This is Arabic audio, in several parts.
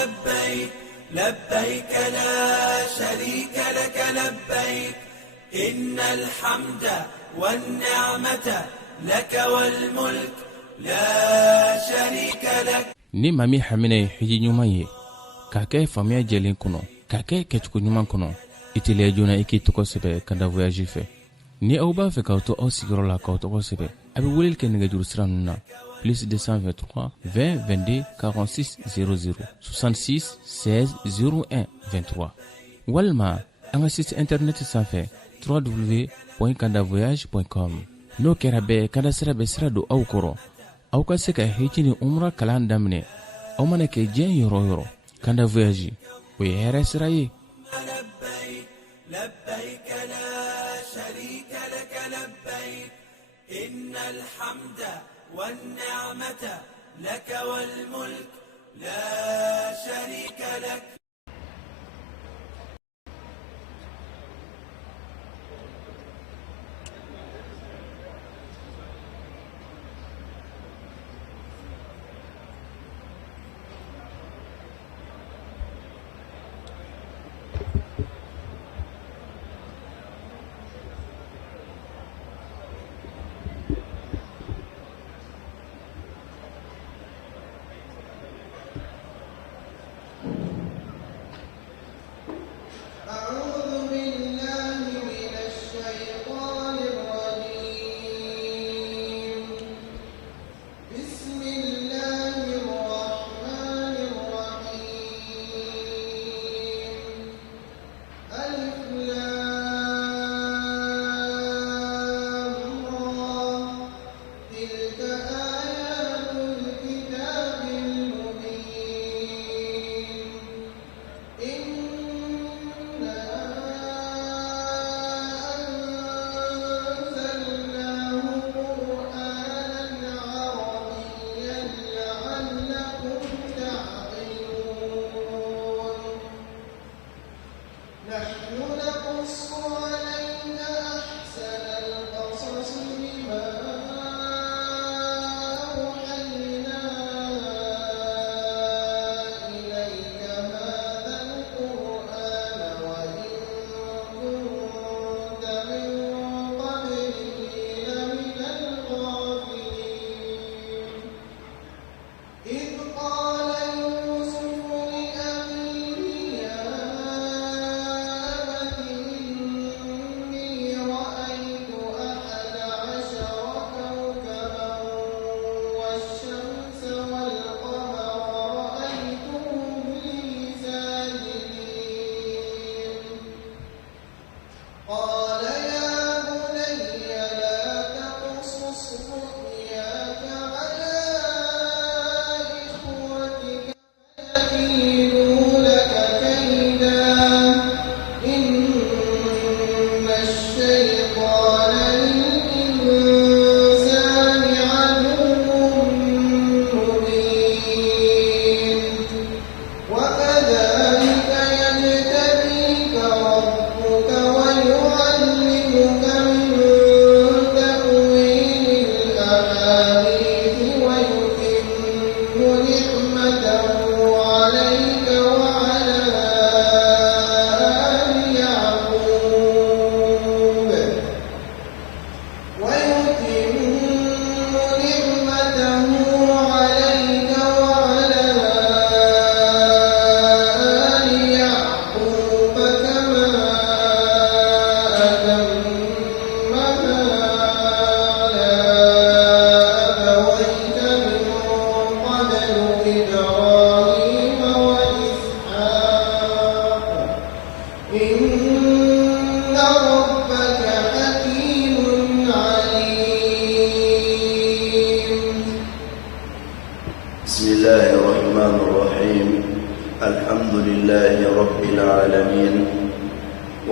لبيك لبيك لا شريك لك لبيك إن الحمد والنعمة لك والملك لا شريك لك. ni mami hamine hiji nyuma ye ka kɛ famiya jɛlen kɔnɔ ka kɛ kɛcogo ɲuman kɔnɔ itiliya joona i k'i tɔgɔ sɛbɛ ka da voyage fɛ ni aw b'a fɛ k'aw to aw sigiyɔrɔ la k'aw tɔgɔ sɛbɛ a bɛ weleli kɛ nɛgɛjuru sira ninnu na plus 223 20 22 46 00 66 16 01 23 walima an ka site internet sanfɛ www.kandavoyage.com. n'o kɛra bɛɛ kada sira bɛ sira don aw kɔrɔ aw ka se ka hiji ni umra kalan daminɛ aw mana kɛ diɲɛ yɔrɔ o yɔrɔ Kanda Voyage o ye hɛrɛ sira ye. لبيك لا شريك لك لبيك إن الحمد والنعمة لك والملك لا شريك لك.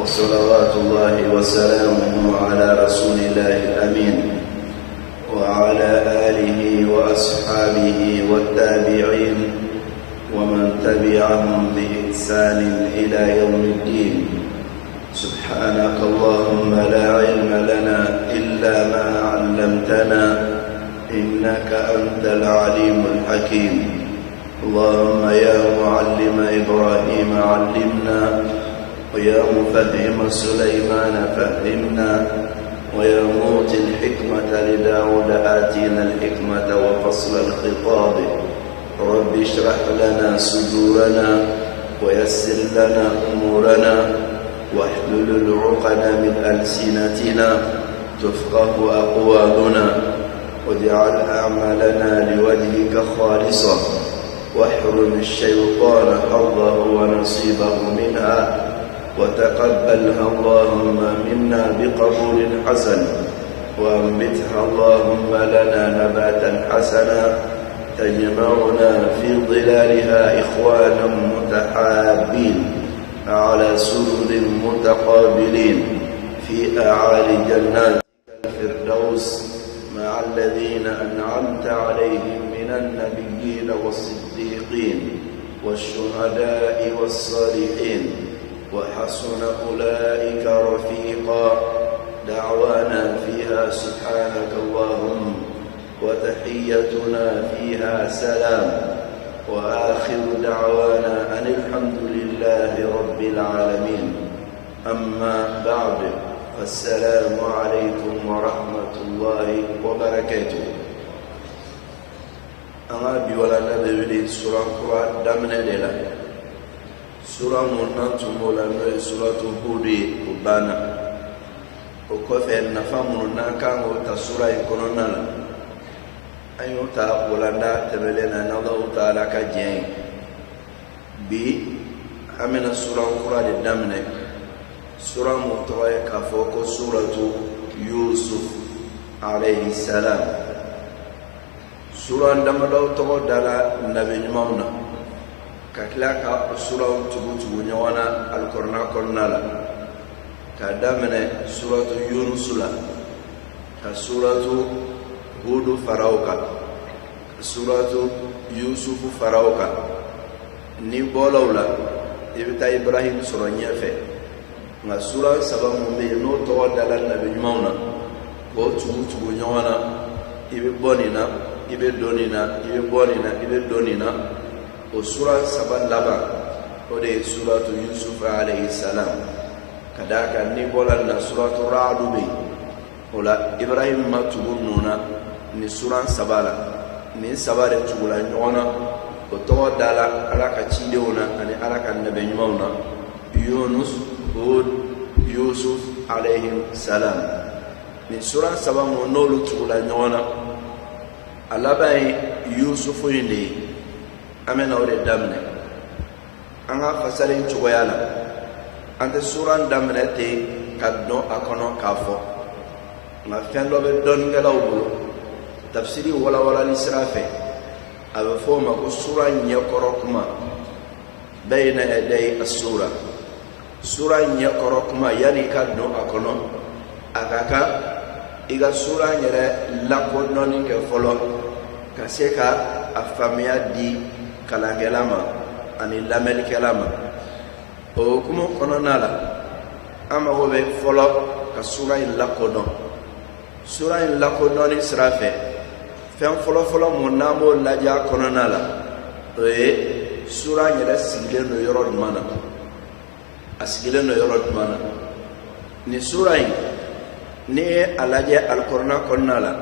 وصلوات الله وسلامه على رسول الله الأمين وعلى آله وأصحابه والتابعين ومن تبعهم بإحسان إلى يوم الدين. سبحانك اللهم لا علم لنا إلا ما علمتنا إنك أنت العليم الحكيم. اللهم يا معلم إبراهيم علمنا، ويا مفهم سليمان فهمنا، ويا موتي الحكمة لداود آتينا الحكمة وفصل الخطاب. رب اشرح لنا صدورنا ويسر لنا أمورنا واحلل العقد من ألسنتنا تفقه أقوالنا، واجعل أعمالنا لوجهك خالصا، واحرم الشيطان حظه ونصيبه منها، وتقبلها اللهم منا بقبول حسن، وأنبتها اللهم لنا نباتا حسنا تجمعنا في ظلالها إخوانا متحابين على سرر متقابلين في أعالي جنات الفردوس مع الذين أنعمت عليهم من النبيين والصديقين والشهداء والصالحين، وحسن أولئك رفيقا. دعوانا فيها سبحانك اللهم، وتحيتنا فيها سلام، وآخر دعوانا أن الحمد لله رب العالمين. أما بعد، فالسلام عليكم ورحمة الله وبركاته. أنا بيولا نبي سورة القرآن دمنا لنا سورة مناتم ولا سورة هودي وبانا وكيف نفهم نكان وتسورة يكوننا أيو تا ولا نا تبلنا نضع تعالى كجين بي أمنا سورة القرآن دمنا سورة متوى كفوك سورة يوسف عليه السلام. سورة دمدو تو دالا نبي نمونا كاكلاك سورة تبوتو نيوانا القرآن كنالا كدامنا سورة يونس لا كسورة هود فراوكا كسورة يوسف فراوكا نيبولولا إبتا إبراهيم سورة نيفه nga sura saba mo be no to dala nabi mauna ko tubu nyawana ibe bonina ibe donina ibe bonina ibe donina o sura saba laba o de suratu Yusuf alayhi salam kadaka ni bola na suratu Ra'd be ola Ibrahim matubu nuna ni sura sabala ni sabare tubula nyawana o to dala alaka chidewona ani alaka nabi mauna Yunus Hud Yusuf alayhi salam. Ni sura saba mo nolu tula nyona alabai Yusuf yindi amena ore damne anga fasale chugoyala ante sura damne te kadno akono kafo na fendo be don ngala ubu tafsiri wala lisrafe aba foma ko sura nyakoro kuma bayna yaday as-sura sura nyakoro kuma yani kadno akono akaka iga sura nyere lako noni ke folo kaseka afamia di kalangelama ani lamel kelama o kuma kono nala ama wobe folo ka sura lako no sura lako noni srafe fen folo mo namo laja kono nala e sura nyere sigile no yoro mana asigile no yoro mana ni sura ni alaje alqur'an konnala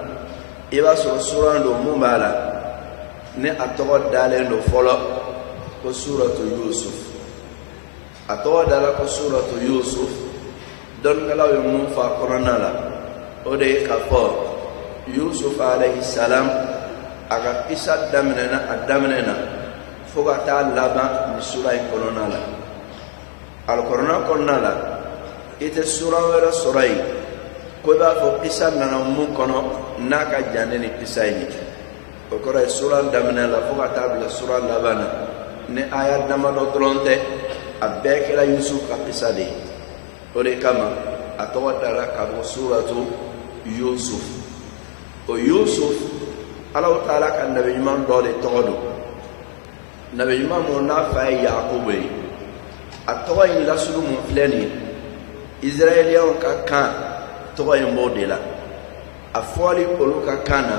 iba so sura ndo mumbala ni atogo dale ndo folo ko suratu Yusuf atogo dala ko suratu Yusuf don ngalaw mu fa konnala o de ka fo Yusuf alayhi salam aga isa damnena foga ta laba ni sura konnala alqur'an konnala ite sura wala surai ko ba fo isa nana mun kono naka jandeni isa yi o ko ray sura damna la fo ka tabla sura labana ne aya dama do tronte abekela Yusuf ka isa de o de kama atawatala ka bo suratu Yusuf o Yusuf Allah taala kan nabi man do de todo nabi man mo na fa Yaqub atawai la sulu mo fleni Israëliens ka kan toy modela afoli oluka kana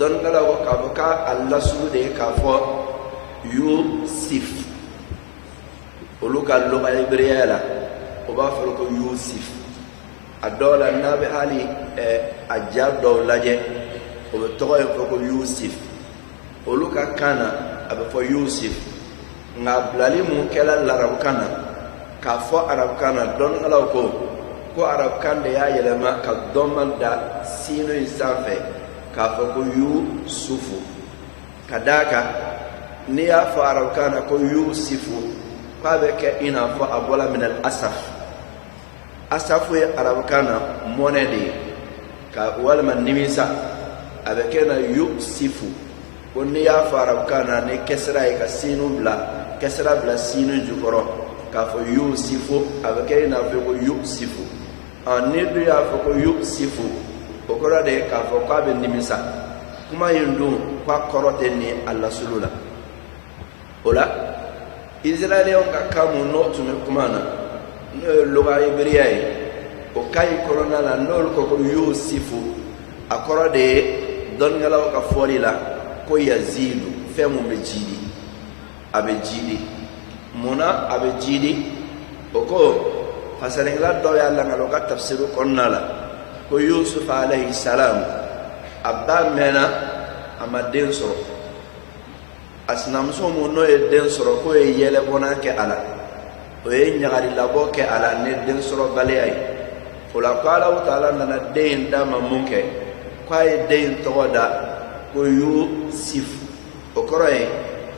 don gala ko ka Allah sulu de ka fo Yusuf olu ka lugha ibriya la o b'a fɔ ko Yusuf a dɔw la n'a bɛ hali a ja dɔw lajɛ o bɛ tɔgɔ in fɔ ko Yusuf olu ka kan na a bɛ fɔ Yusuf nka bilali mun kɛla larabukan na k'a fɔ arabukan na dɔnnikɛlaw ko arabukan de y'a yɛlɛma ka dɔnma da sino in sanfɛ k'a fɔ ko Yusufu ka d'a kan n'i y'a fɔ arabukan na ko Yusufu k'a bɛ kɛ i n'a fɔ a bɔla minal asaf asafu ye arabukan na mɔnɛ de ye ka walima nimisa a bɛ kɛ na Yusufu ko n'i y'a fɔ arabukan na ni kɛsira ye ka sinu bila kɛsira bila sinu jukɔrɔ k'a fɔ Yusufu a bɛ kɛ i n'a fɔ ko Yusufu ni dun y'a fɔ ko Yusufu o kɔrɔ de ye k'a fɔ k'a bɛ nimisa kuma in dun k'a kɔrɔ tɛ ni a lasulu la o la Israɛliyɛnw ka kan mun n'o tun bɛ kuma na n'o ye lugha ibriya ye o kan in kɔnɔna la n'olu ko ko Yusufu a kɔrɔ de ye dɔnnikɛlaw ka fɔli la ko Yazidu fɛn mun bɛ jidi a bɛ jidi munna a bɛ jidi o ko fasarinkɛla dɔw y'a langala o ka tafsiru kɔnɔna la ko Yusuf alayhi salam a ba mɛnna a ma den sɔrɔ a sinamuso mun n'o ye den sɔrɔ k'o ye yɛlɛbɔnna kɛ a la o ye ɲagarilabɔ kɛ a la ni den sɔrɔ baliya ye o la ko Alahu Taala nana den in d'a ma mun kɛ k'a ye den in tɔgɔ da ko Yusuf o kɔrɔ ye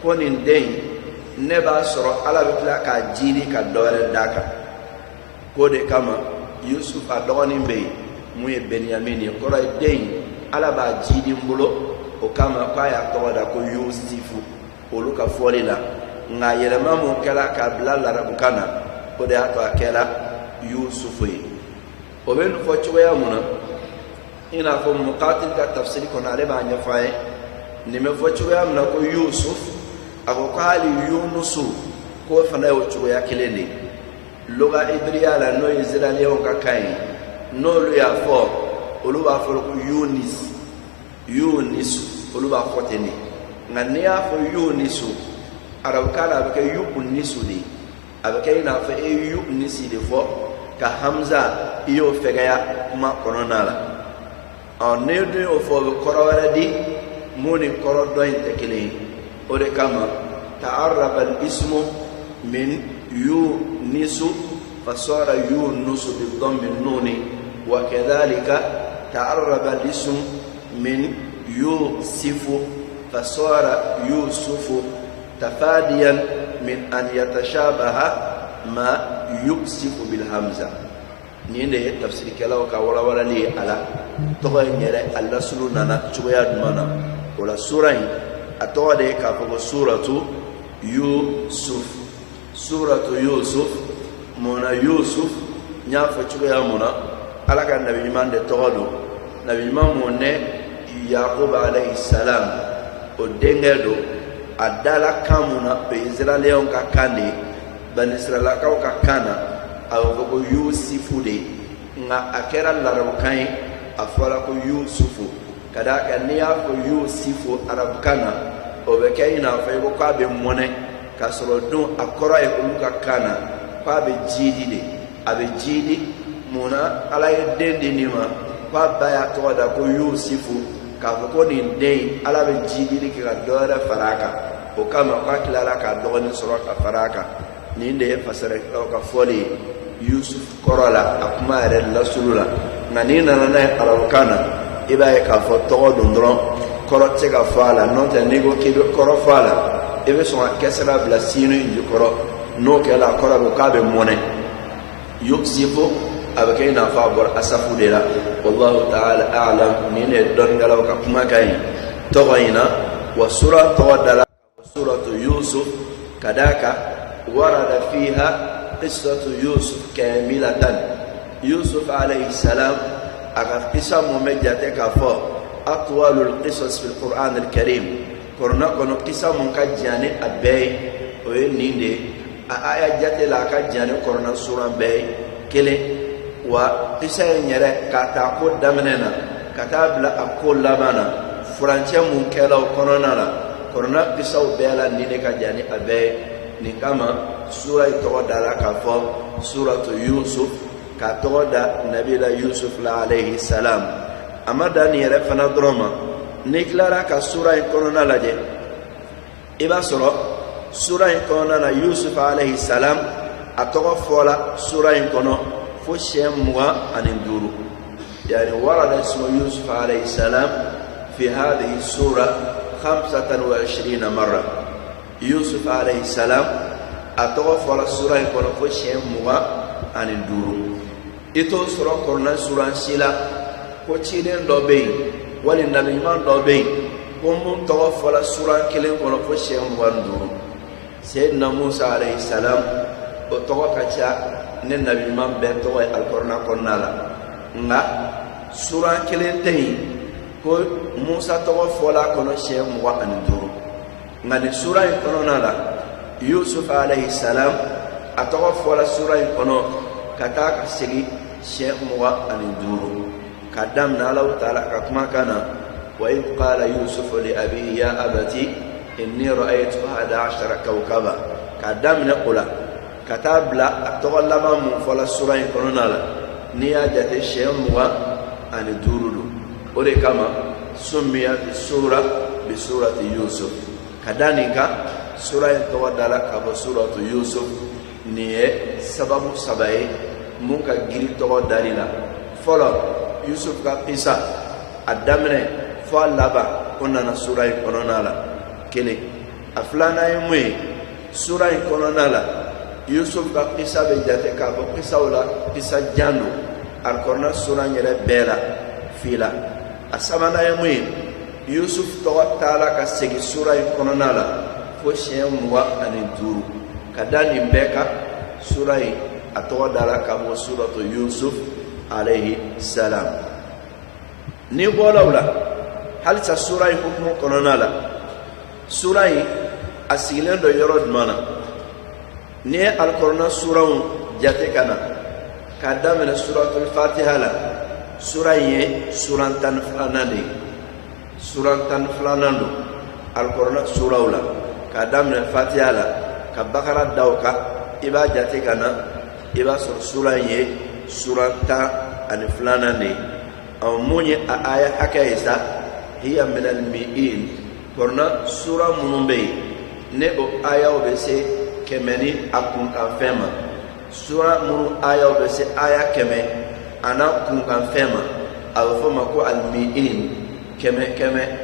ko nin den in ne b'a sɔrɔ Ala bɛ tila k'a jiri ka dɔ wɛrɛ d'a kan k'o de kama Yusuf a dɔgɔnin bɛ yen mun ye Benyamin ye kɔrɔ ye den in Ala b'a jiri n bolo o kama k'a y'a tɔgɔ da ko Yusufu olu ka fɔli la nka yɛlɛma mun kɛra k'a bila larabukan na o de y'a to a kɛra Yusufu ye o bɛ nin fɔ cogoya mun na i n'a fɔ Muqatil ka tafsiri kɔnɔ ale b'a ɲɛfɔ an ye nin bɛ fɔ cogoya min na ko Yusuf a ko ko hali Yunusu k'o fana ye o cogoya kelen de ye lugha ibriya la n'o ye Israɛliyɛnw ka kan ye n'olu y'a fɔ olu b'a fɔ ko Yunisu olu b'a fɔ ten de nka n'i y'a fɔ Yunisu arabukan na a bɛ kɛ Yunisu de a bɛ kɛ i n'a fɔ e ye Yunisi de fɔ ka Hamza i y'o fɛgɛya kuma kɔnɔna la ne dun y'o fɔ o bɛ kɔrɔ wɛrɛ di mun ni kɔrɔ dɔ in tɛ kelen ye o de kama ta'arraba al-ismu min Yunisu fasara Yunusu bi dhammi nuni wa kadhalika ta'arraba al-ismu min Yusufu fasara Yusufu tafadiyan min an yatashabaha ma Yusufu bil hamza ni de ye tafsirikɛlaw ka walawalali ye a la tɔgɔ in yɛrɛ a lasulu nana cogoya jumɛn na o la sura in a tɔgɔ de ye k'a fɔ ko suratu Yusuf suratu Yusuf munna Yusuf n y'a fɔ cogoya mun na Ala ka nabi ɲuman de tɔgɔ don nabi ɲuman mun ne Yaqub alayhi salam o denkɛ don a dala kan mun na o ye Israɛliyɛnw ka kan de ye Bani Israɛlakaw ka kan na a bɛ fɔ ko Yusufu de ye nka a kɛra larabukan ye a fɔra ko Yusufu ka d'a kan n'i y'a fɔ Yusufu arabukan na o bɛ kɛ i n'a fɔ i ko k'a bɛ mɔnɛ k'a sɔrɔ dun a kɔrɔ ye olu ka kan na k'a bɛ jidi de a bɛ jidi munna Ala ye den di nin ma k'a ba y'a tɔgɔ da ko Yusufu k'a fɔ ko nin den in Ala bɛ jidili kɛ ka dɔ wɛrɛ fara a kan o kama k'a tilala k'a dɔgɔnin sɔrɔ ka fara a kan nin de ye fasarakilaw ka fɔli ye Yusuf kɔrɔ la a kuma yɛrɛ lasulu la nka n'i nana n'a ye arabukan na i b'a ye k'a fɔ tɔgɔ don dɔrɔn kɔrɔ tɛ se ka fɔ a la n'o tɛ n'i ko k'i bɛ kɔrɔ fɔ a la i bɛ sɔn ka kɛsira bila sinu in jukɔrɔ n'o kɛla a kɔrɔ bɛ k'a bɛ mɔnɛ Yusufu a bɛ kɛ i n'a fɔ a bɔra asafu de la wallahu ta'ala a'lam nin de ye dɔnnikɛlaw ka kumakan ye tɔgɔ in na wa sura tɔgɔ da la suratu Yusuf ka d'a kan warada fiha qissatu Yusuf kamilatan Yusuf alayhi salam a ka kisa mun bɛ jate k'a fɔ atwalul qisas fil Qur'an al-Karim kɔrɔna kɔnɔ kisa mun ka jan ni a bɛɛ ye o ye nin de ye a aya jate la a ka jan ni kɔrɔna sura bɛɛ ye kelen wa kisa in yɛrɛ k'a ta ko daminɛ na ka taa bila a ko laban na furancɛ mun kɛla o kɔnɔna la alkorna kisaw bela nine ka jani abe ni kama sura ito dala ka fo suratu Yusuf ka to da nabila Yusuf la alayhi salam amada ni yere fana droma ni klara ka sura ikono na laje iba soro sura ikono na Yusuf alayhi salam atogo fola sura ikono fo shemwa aninduru yani warada ismu Yusuf alayhi salam fi hadhihi sura 25 مرة يوسف عليه السلام أتوفى السورة يكون في شيء عن الدور إتو سورة كورنا سورة سيلا كوتشيلين دوبين وللنبي من دوبين كم توفى السورة كلين كون في شيء عن الدور سيدنا موسى عليه السلام أتوفى كذا النبي من بيتوه الكورنا كورنا لا سورة كلين تين ko Musa togo fola kono she muwa anduru ngani sura kono nala Yusuf alayhi salam atogo fola sura kono kata kasigi she muwa anduru kadam na Allah taala kakma kana wa in qala Yusuf li abihi ya abati inni ra'aytu 11 kawkaba kadam na qula katabla atogo lama mu fola sura kono nala niya jate she muwa anduru ore kama summiya bisura bisurati Yusuf kadanika sura to wadala ka suratu Yusuf niye sababu sabai munka giri to dalila folo Yusuf ka pisa adamne fa laba onana sura kononala kele aflana yemwe sura kononala Yusuf ka pisa be jate ka pisa wala pisa jando alkorna sura nyere bela fila asamana yemwe Yusuf taala ka segi sura konona la fo shemwa aniduru kadani mbeka sura atoa dala ka mo suratu Yusuf alayhi salam ni bolawla hal sa sura hukumu konona la sura asilen do yorod mana ni alqur'an sura jate kana kadamena suratul fatiha la sura ye surantan flanande alqur'an sura ula kadam fatiha la ka bakara dawka iba jate kana iba sura ye suranta an flanande aw munye aya hakaisa hiya min al mi'in qur'an sura munumbe ne o aya obese kemeni akun afema sura munu aya obese aya keme ana kunkan fema alfo mako almiin keme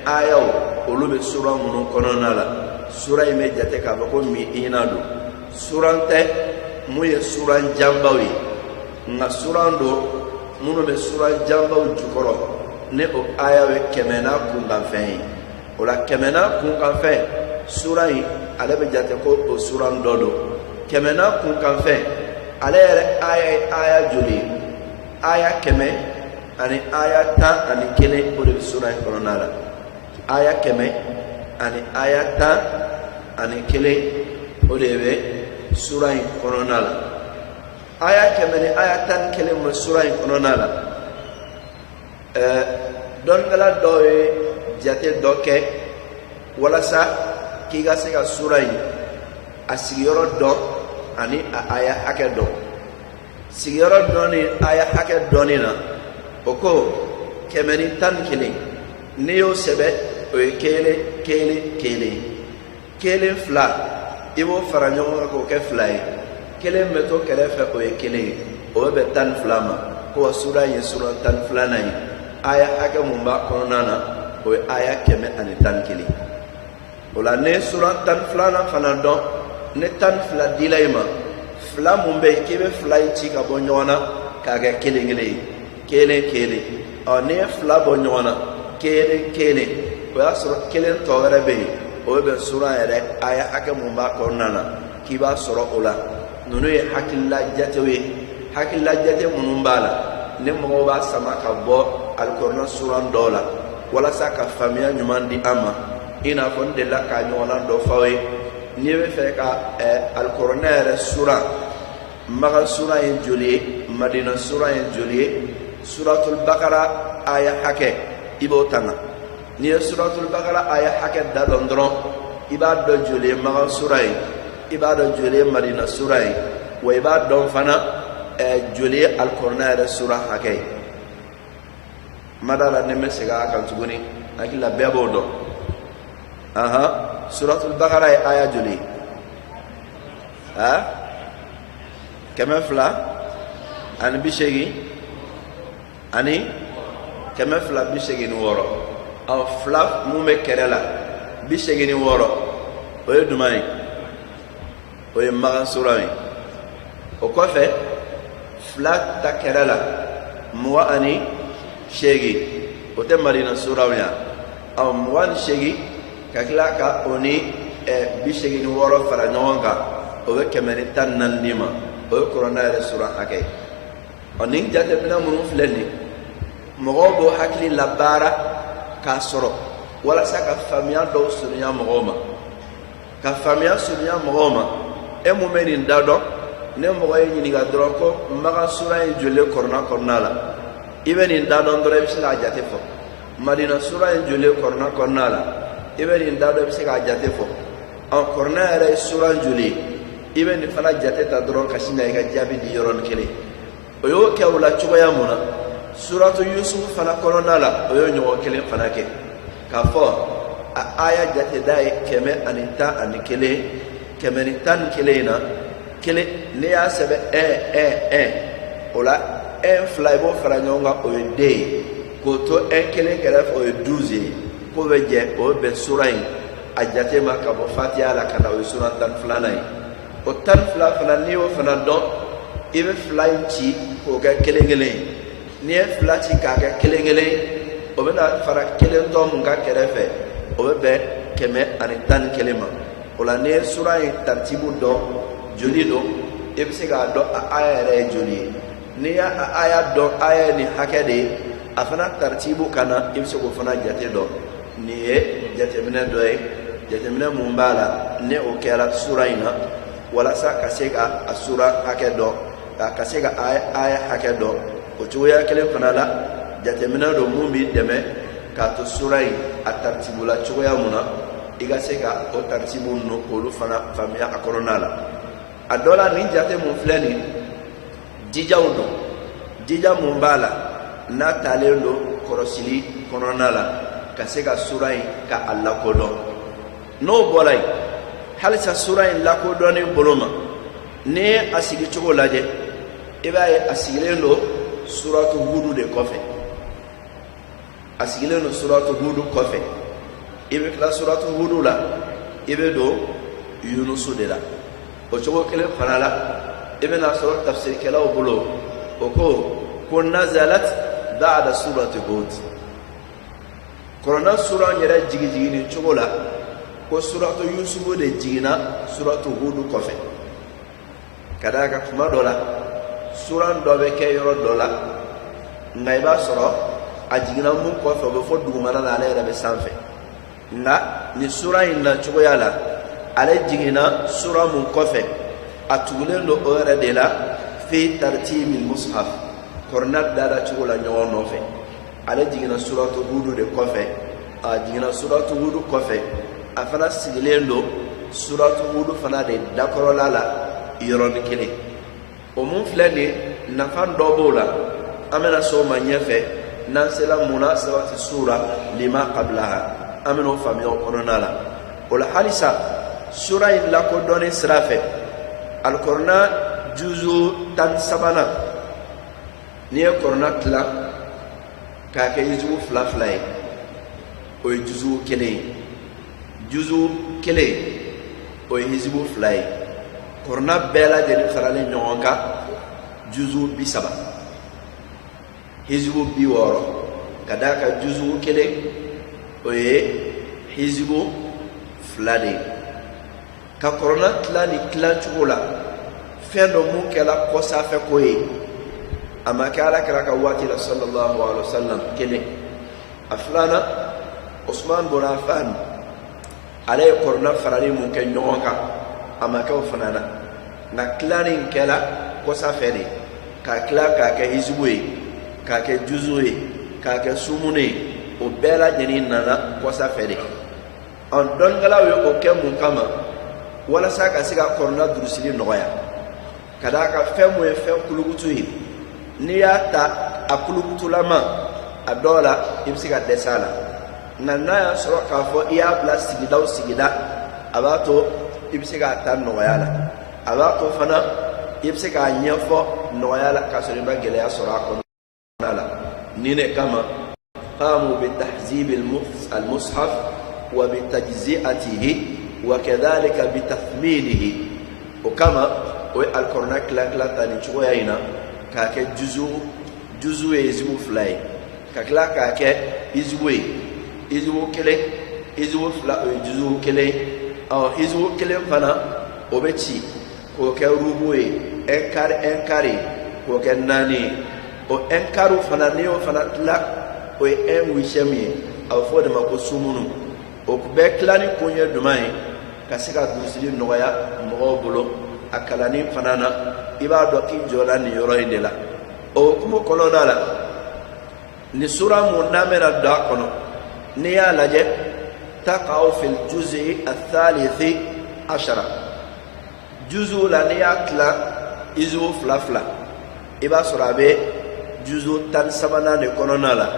ayaw olube sura munu konona la sura ime jate ka bako miina do surante muye sura jambawi nga surando munu be sura jambawi jukoro ne o ayawe keme na kunkan fe ola keme na kunkan fe sura yi alabe jate ko o suran dodo keme na kunkan fe ale aya juli aya keme ani aya ta ani kele o de sura konona la aya keme ani aya ta ani kele o de be sura konona la aya keme ni aya tan kele mo sura konona la don gala do jate doke wala sa kiga se ka sura asigoro do ani aya akedo sigara doni aya hake donina oko kemeni tan kile neo sebe o kele fla ibo faranyo ko ke flai kele meto kele fe o kele o be tan flama ko sura ye sura tan flana aya hake mumba konana o aya keme ani tan kile ola ne sura tan flana fanando ne tan fla dilaima fla mumbe kebe fly ci ka bonyona kaga kele o ne fla bonyona kele o asro kele to rebe o be sura ere aya aka mumba konana kiba soro ola nunu e hakilla jate munumbala ne mo ba sama ka bo alkorna suran dola wala saka famia nyumandi ama ina fonde la ka nyona do fawe ni be fe ka alkorna sura maga sura en joli madina sura en joli suratul baqara aya hake ibo tanga ni suratul baqara aya hake da dondron iba do joli maga surai iba do joli madina surai wa iba do fana joli al-qur'an sura hakai madala ne mesega kan tuguni akila bebo do suratul baqara aya joli kama fla an bishegi ani kama fla bishegi ni woro aw fla mume kerela bishegi ni woro o dumai o magan surami o kofe fla ta kerela muwa ani shegi o te marina surawnya aw muwan shegi kakila ka oni bishegi ni woro fara nyonga o be kemeni tan nan lima o korona re sura akay onin jate bina mun fleni mogo bo hakili labara ka soro wala saka famia do sunya mogoma ka famia sunya mogoma e mo meni ndado ne mogo yi ni ga droko maga sura yi jole korona la ibeni ndado ndore bisila jate fo madina sura yi jole korona la ibeni ndado bisila jate fo en korona re sura jole ibeni fana jate ta dron kasina ga jabi di yoron kele oyo ke wala chugoya muna suratu yusuf fana korona la oyo nyo kele fana ke ka fo aya jate dai keme anita anikele keme ni tan kele na kele ne ya sebe ola flybo fara nyonga oyo de ko to kele kele oyo 12 ko be je o be surai ajate ma ka bo fatia la kana oyo suran tan flanai o tan fla fana ni o fana don ibe flying chi ko ga kelengele ni fla chi ka ga kelengele o be na fara kelen to mun ga kerefe o be keme ani tan kelema o la ne sura yi tartibu do joli do ibe se ga do aya re joli ni ya aya do aya ni hakade afana tartibu kana ibe se ko fana jate do ni jate mena do jate mena mumbala ne o kera sura ina wala sa kasega asura hakedo kasega aya hakedo o tuya kele fanala jatemina do mumbi deme ka to surai atartibula tuya muna iga sega o tartibu no olu fana famia akoronala adola ni jate mu fleni jijawdo jija mumbala na talendo korosili koronala kasega surai ka alla kodo no bolai halisa sura in lako doni boloma ne asigi chogo laje ibaye asigilendo suratu hudu de kofe asigilendo suratu hudu kofe ibe kla suratu hudu la ibe do yunusu de la o chogo kele fanala ibe na surat tafsir kala o bolo o ko nazalat ba'da surati hud korona sura nyere jigi ni chogo la ko suratu yusuf de jigina suratu hud kofe kadaka kuma dola suran do be ke yoro dola ngai ba soro a jigina mun kofe be fo dugumana la ale rebe sanfe nga ni sura inna chugo yala ale jigina sura mun kofe atugulendo ore de la fi tartibil mushaf kornat dada chugo la nyawo nofe ale jigina suratu hud de kofe a jigina suratu hud kofe afana sigilendo suratu hud fana de dakorola la yoron kele o mun flani nafan dobola amena so manyefe nan sela munasabati sura lima qablaha ameno famio kononala wala halisa sura illa ko doni srafe alqur'an juzu tan sabana ni qur'an tla ka ke juzu flaflay o juzu juzu kele o hizbu fly korna bela de farale nyonga juzu bisaba hizbu biworo kadaka juzu kele o hizbu flade ka korna tlani tlanchula fendo mu kala ko safe koyi amakala karaka wati sallallahu alaihi wasallam kele aflana Usman bin Affan ale korna farani mun ke nyonka amaka fanana na clanin kala ko safere ka kla ka ke hizbuwe ka ke juzuwe ka ke sumune o bela jeni nana ko safere on don galaw yo o ke mun kama wala saka siga korna durusili noya kada ka femu e fem kulugutu yi ni ya ta akulugutu lama adola ibsiga desala nana ya so ka fo iya bla sigida abato ibsiga tan noya la abato fana ibsiga nyefo noya la ka so ba gele ya sura ko nala nine kama qamu bi tahzib al mushaf wa bi tajzi'atihi وكذلك بتثمينه وكما والقرآن كلا تاني شوية هنا كاك جزء يزبو فلاي كلا كاك يزبو كله يزبو فلا جزء كله أو يزبو كله فنا وبتشي كوك روبوي إنكاري كوك ناني أو إنكارو فنا نيو فنا تلا أو إن ويشمي أو فود ما كسومونو أو بكلاني كونيا دمائي kasika dusili noya mo bolo akalani fanana ibado ki jolani yoro indela o kumo kolona la ni sura munamera da kono ni ya laje taqa'u fil juz'i ath-thalith ashara juzu la niyatla izu flafla iba surabe juzu tan samana ne kolona la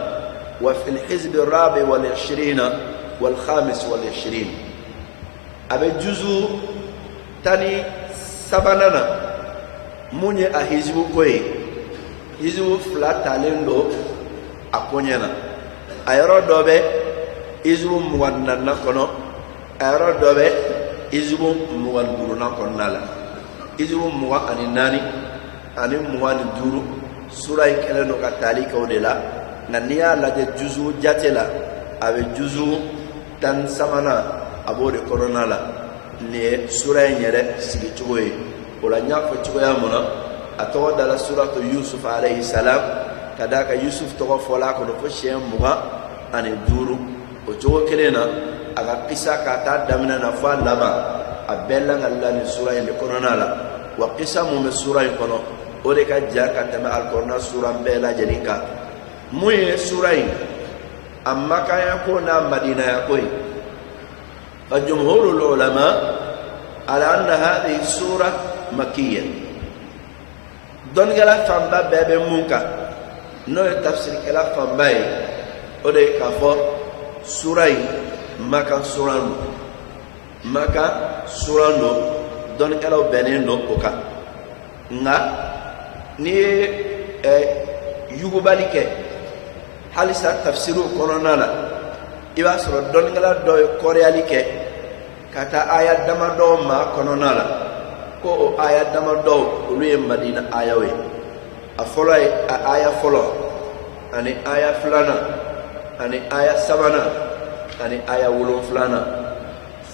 wa fil hizb ar-rabi wal 20 wal khamis wal 20 abe juzu tani sabanana munye a hizbu koy hizbu flata lendo akonyana ayro dobe hizbu muwanna nakono ayro dobe hizbu muwan buruna konnala hizbu muwa ani nani ani muwan duru sura ikeleno katali kawdela naniya la de juzu jatela abe juzu tan samana abode korona la ne sura nyere sigi choye wala nyafo choya mona atawa la suratu yusuf alayhi salam kadaka yusuf to fola ko do shem muga ani duru o chowo kelena aga qissa ka ta damna na fa laba abella ngalla ni sura ni korona la wa qissa mu me sura kono o de ka jaka tama al korona sura bela jenika muye sura amma kaya ko na madina ya koy فجمهور العلماء على أن هذه السورة مكية دون غلا فامبا باب مونكا نو تفسير كلا فامباي اودي كافو سورة مكا سورانو دون غلا بنينو كوكا nga ni yugubalike halisa tafsiru koronala iba soro don ngala do koreali ke kata ayat dama do ma kononala ko o ayat dama do luye madina ayawe afolo aya folo ani aya fulana ani aya sabana ani aya wulon fulana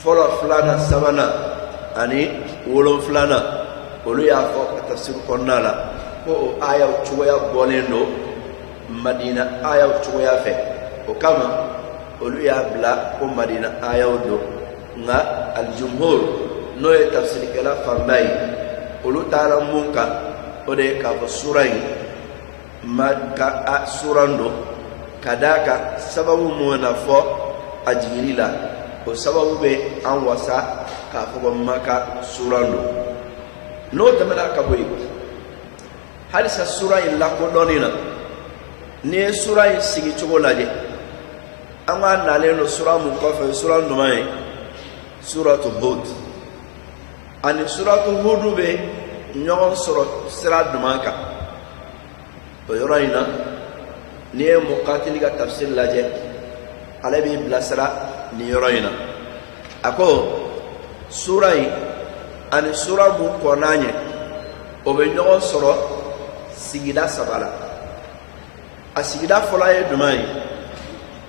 folo fulana sabana ani wulon fulana olu ya fo tafsir konala ko o aya chuya bolendo madina aya chuya fe o kama olu ya bla ko madina ayaw do nga al jumhur no e tafsir kala fambai olu taala munka ode ka surai maka surando kadaka sababu mona fo ajirila o sababu be an wasa ka fo maka surando no tamana ka boy halisa surai la ko donina ne surai sigi chogolaje anga naleno sura mu kofa sura numai suratu hud ani suratu hud be nyon sura sira dumaka to yoraina ni muqatil ga tafsir laje alabi blasra ni yoraina ako surai ani sura mu konanye o be nyon sura sigida sabala asigida folaye dumai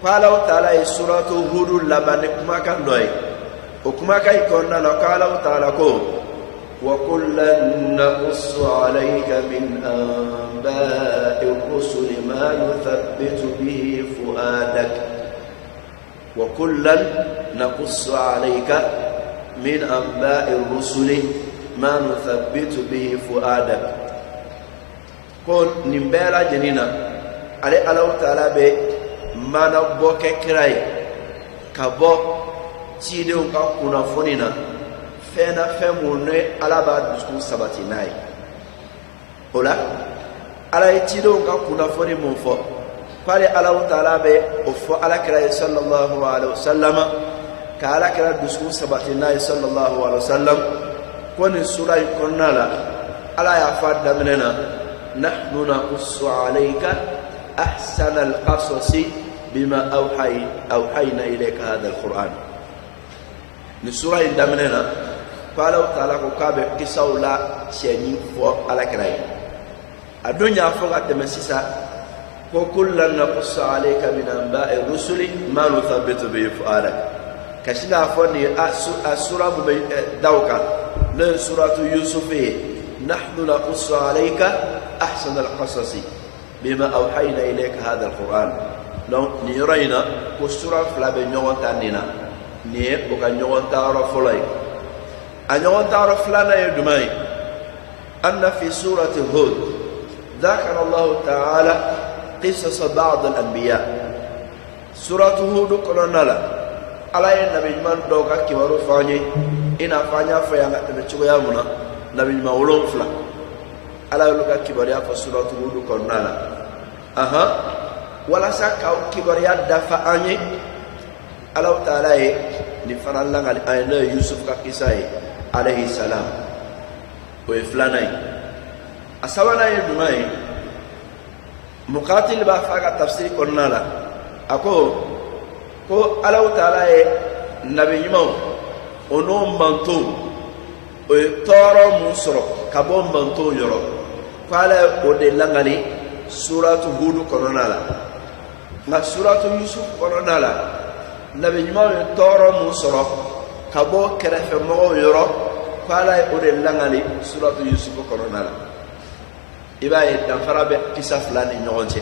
قال تعالى سورة هود لبن كما كان دوي وكما كاي كنا قال تعالى وكلا نقص عليك من أنباء الرسل ما نثبت به فؤادك وكلا نقص عليك من أنباء الرسل ما نثبت به فؤادك كون نمبالا جنينا علي الله تعالى be mana boke kirai kabo cidenw ka kunnafoni na fɛn na fɛn mun ne ala b'a dusukun sabati n'a ye o la ala ye cidenw ka kunnafoni mun fɔ k'ale alahu taala bɛ o fɔ alakira ye sallallahu alaihi wasallam ka alakira dusukun sabati n'a ye sallallahu alaihi wasallam ko nin sura in kɔnɔna la ala y'a fɔ a daminɛ na nahnu naqussu alayka ahsana alqasasi bima awhayna ilayka hadha alquran ni sura in daminɛ na ko alahu taala ko k'a bɛ kisaw la tiɲɛni fɔ alakira ye a don y'a fɔ ka tɛmɛ sisan ko kullan naqussu alayka min anba'i rusuli ma nuthabbitu bihi fu'adak ka sin k'a fɔ nin a sura mun bɛ daw kan n'o ye suratu yusufu ye nahnu naqussu alayka ahsana alqasasi bima awhayna ilayka hadha alquran donc nin yɔrɔ in na ko sura fila bɛ ɲɔgɔn ta nin na nin ye o ka ɲɔgɔn ta yɔrɔ fɔlɔ ye a ɲɔgɔn ta yɔrɔ filanan ye jumɛn ye anna fi surati hud ذكر الله تعالى قصص بعض الأنبياء سورة هود كنا لا على النبي من دوكا كبارو فاني إن فانيا فيانا تبتشويا منا نبي ما ولون فلا على لوكا كباريا فسورة هود كنا لا ولا سكاو كباريا دفع أني الله تعالى نفرنا لنا أن يوسف كيساي عليه السلام ويفلاني أسوانا يدمai muqatil ba faga tafsir konna la ako ko Allah taala e nabi nyimo ono manto o toro musoro kabo manto yoro fala o de langali suratu hud konna la na suratu yusuf konna la nabi nyimo o toro musoro kabo kerefe mo yoro fala o de langali suratu yusuf konna la iba ye danfara bɛ kisa fila ni ɲɔgɔn cɛ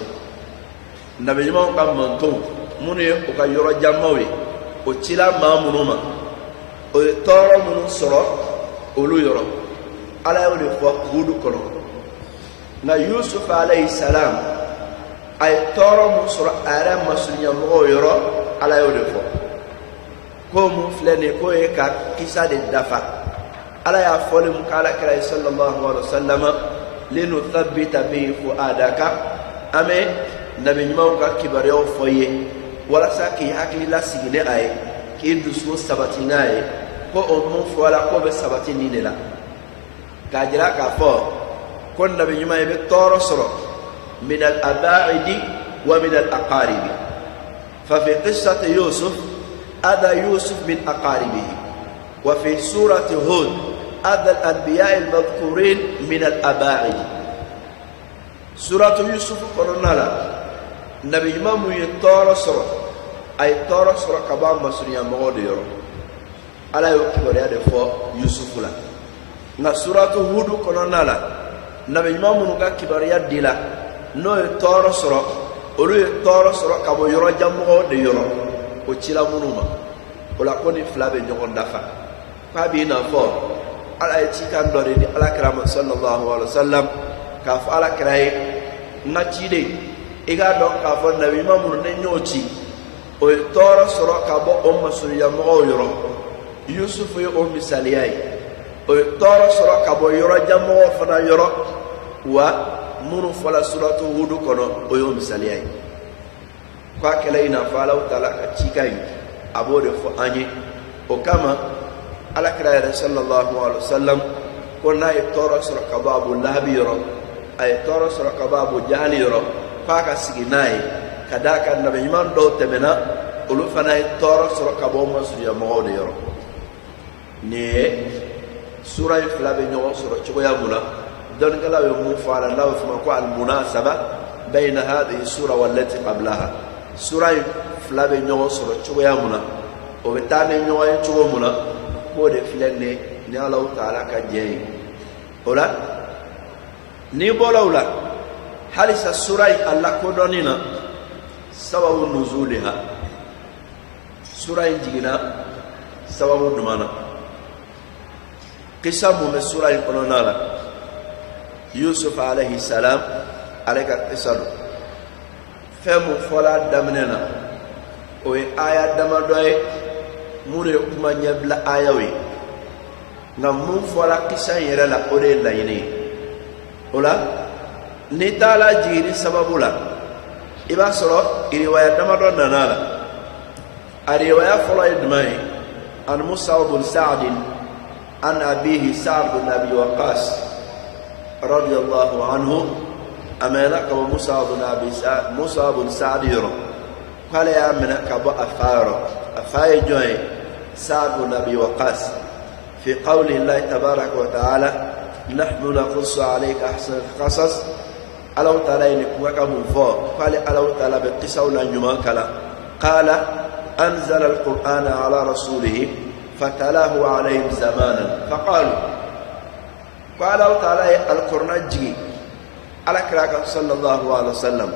nabi ɲumanw ka mantonw minnu ye u ka yɔrɔ janmaw ye o cila maa minnu ma o ye tɔɔrɔ minnu sɔrɔ olu yɔrɔ ala y'o de fɔ hudu kɔnɔ nka yusuf alayhi salam a ye tɔɔrɔ min sɔrɔ a yɛrɛ masurunyamɔgɔw yɔrɔ ala y'o de fɔ ko mun filɛ nin ye k'o ye ka kisa de dafa ala y'a fɔli mun k'ala kira ye sallallahu alaihi wa sallam linuthabbita bihi fu'adaka ame nabi ɲumanw ka kibaruyaw fɔ ye walasa k'i hakili lasigi ni a ye k'i dusu sabati n'a ye ko o mun fɔ la k'o bɛ sabati nin de la k'a jira k'a fɔ ko nabi ɲuman i bɛ tɔɔrɔ sɔrɔ min al-aba'idi wa min al-aqaribi fa fi qissati yusuf ada yusuf min aqaribihi wa fi surati hud هذا الأنبياء المذكورين من الأباعد سورة يوسف قلنا لا نبي إمام يطار سورة أي طار سورة كبار مسؤولية مغودير على يكبر يد فوق يوسف لا نسورة هود قلنا لا نبي إمام نوكا كبر يد لا نو يطار سورة أولو يطار سورة كبار يرجع مغودير وتشيلا منوما ولا كوني فلابي نيون دافع فابينا فوق ala ye cikan dɔ de di alakira ma sallallahu alaihi wasallam k'a fɔ alakira ye n ka ciden i k'a dɔn k'a fɔ nabi ɲuman minnu ne y'o ci o ye tɔɔrɔ sɔrɔ ka bɔ o masurunyamɔgɔw yɔrɔ yusufu ye o misaliya ye o ye tɔɔrɔ sɔrɔ ka bɔ yɔrɔjanmɔgɔw fana yɔrɔ wa minnu fɔla suratu hudu kɔnɔ o ye o misaliya ye k'a kɛlɛ in na fɔ alahu taala ka cikan in a b'o de fɔ an ye o kama alakira yɛrɛ sallallahu alaihi wasallam ko n'a ye tɔɔrɔ sɔrɔ ka bɔ abu lahabi yɔrɔ a ye tɔɔrɔ sɔrɔ ka bɔ abu jahali yɔrɔ f'a ka sigi n'a ye ka d'a kan nabi ɲuman dɔw tɛmɛna olu fana ye tɔɔrɔ sɔrɔ ka bɔ masurunyamɔgɔw de yɔrɔ nin ye sura in fila bɛ ɲɔgɔn sɔrɔ cogoya mun na dɔnnikɛlaw ye mun fɔ a la n'a bɛ fɔ ma ko al-munasaba bayna hadhihi sura wallati qablaha sura in fila bɛ ɲɔgɔn sɔrɔ cogoya mun na o bɛ taa ni ɲɔgɔn ye cogo mun na k'o de filɛ nin ye ni Alahu Taala ka jɛ ye o la n'i bɔra o la halisa sura in a lakodɔnni na sababu nuzuliha sura in jiginna sababu jumɛn na kisa mun bɛ sura in kɔnɔna la Yusuf alayhi salam ale ka kisa don fɛn mun fɔla daminɛ na o ye aya damadɔ ye mune kuma nyabla ayawi ngam mun fola kisa yere la ore la yini ola ni tala jiri sababula iba soro riwaya damado nanala riwaya fola idmai an Musa bin Sa'd an abihi Sa'd bin Abi Waqqas radiyallahu anhu amana ka Musa bin Sa'd yoro قال يا من كبا أفاي جوي سعد بن أبي وقاص في قول الله تبارك وتعالى نحن نقص عليك أحسن القصص ألو تعالى نكوك فوق قال ألو تعالى بقصة ولا نجمان قال أنزل القرآن على رسوله فتلاه عليهم زمانا فقالوا قال ألو تعالى القرآن جي على كراك صلى الله عليه وسلم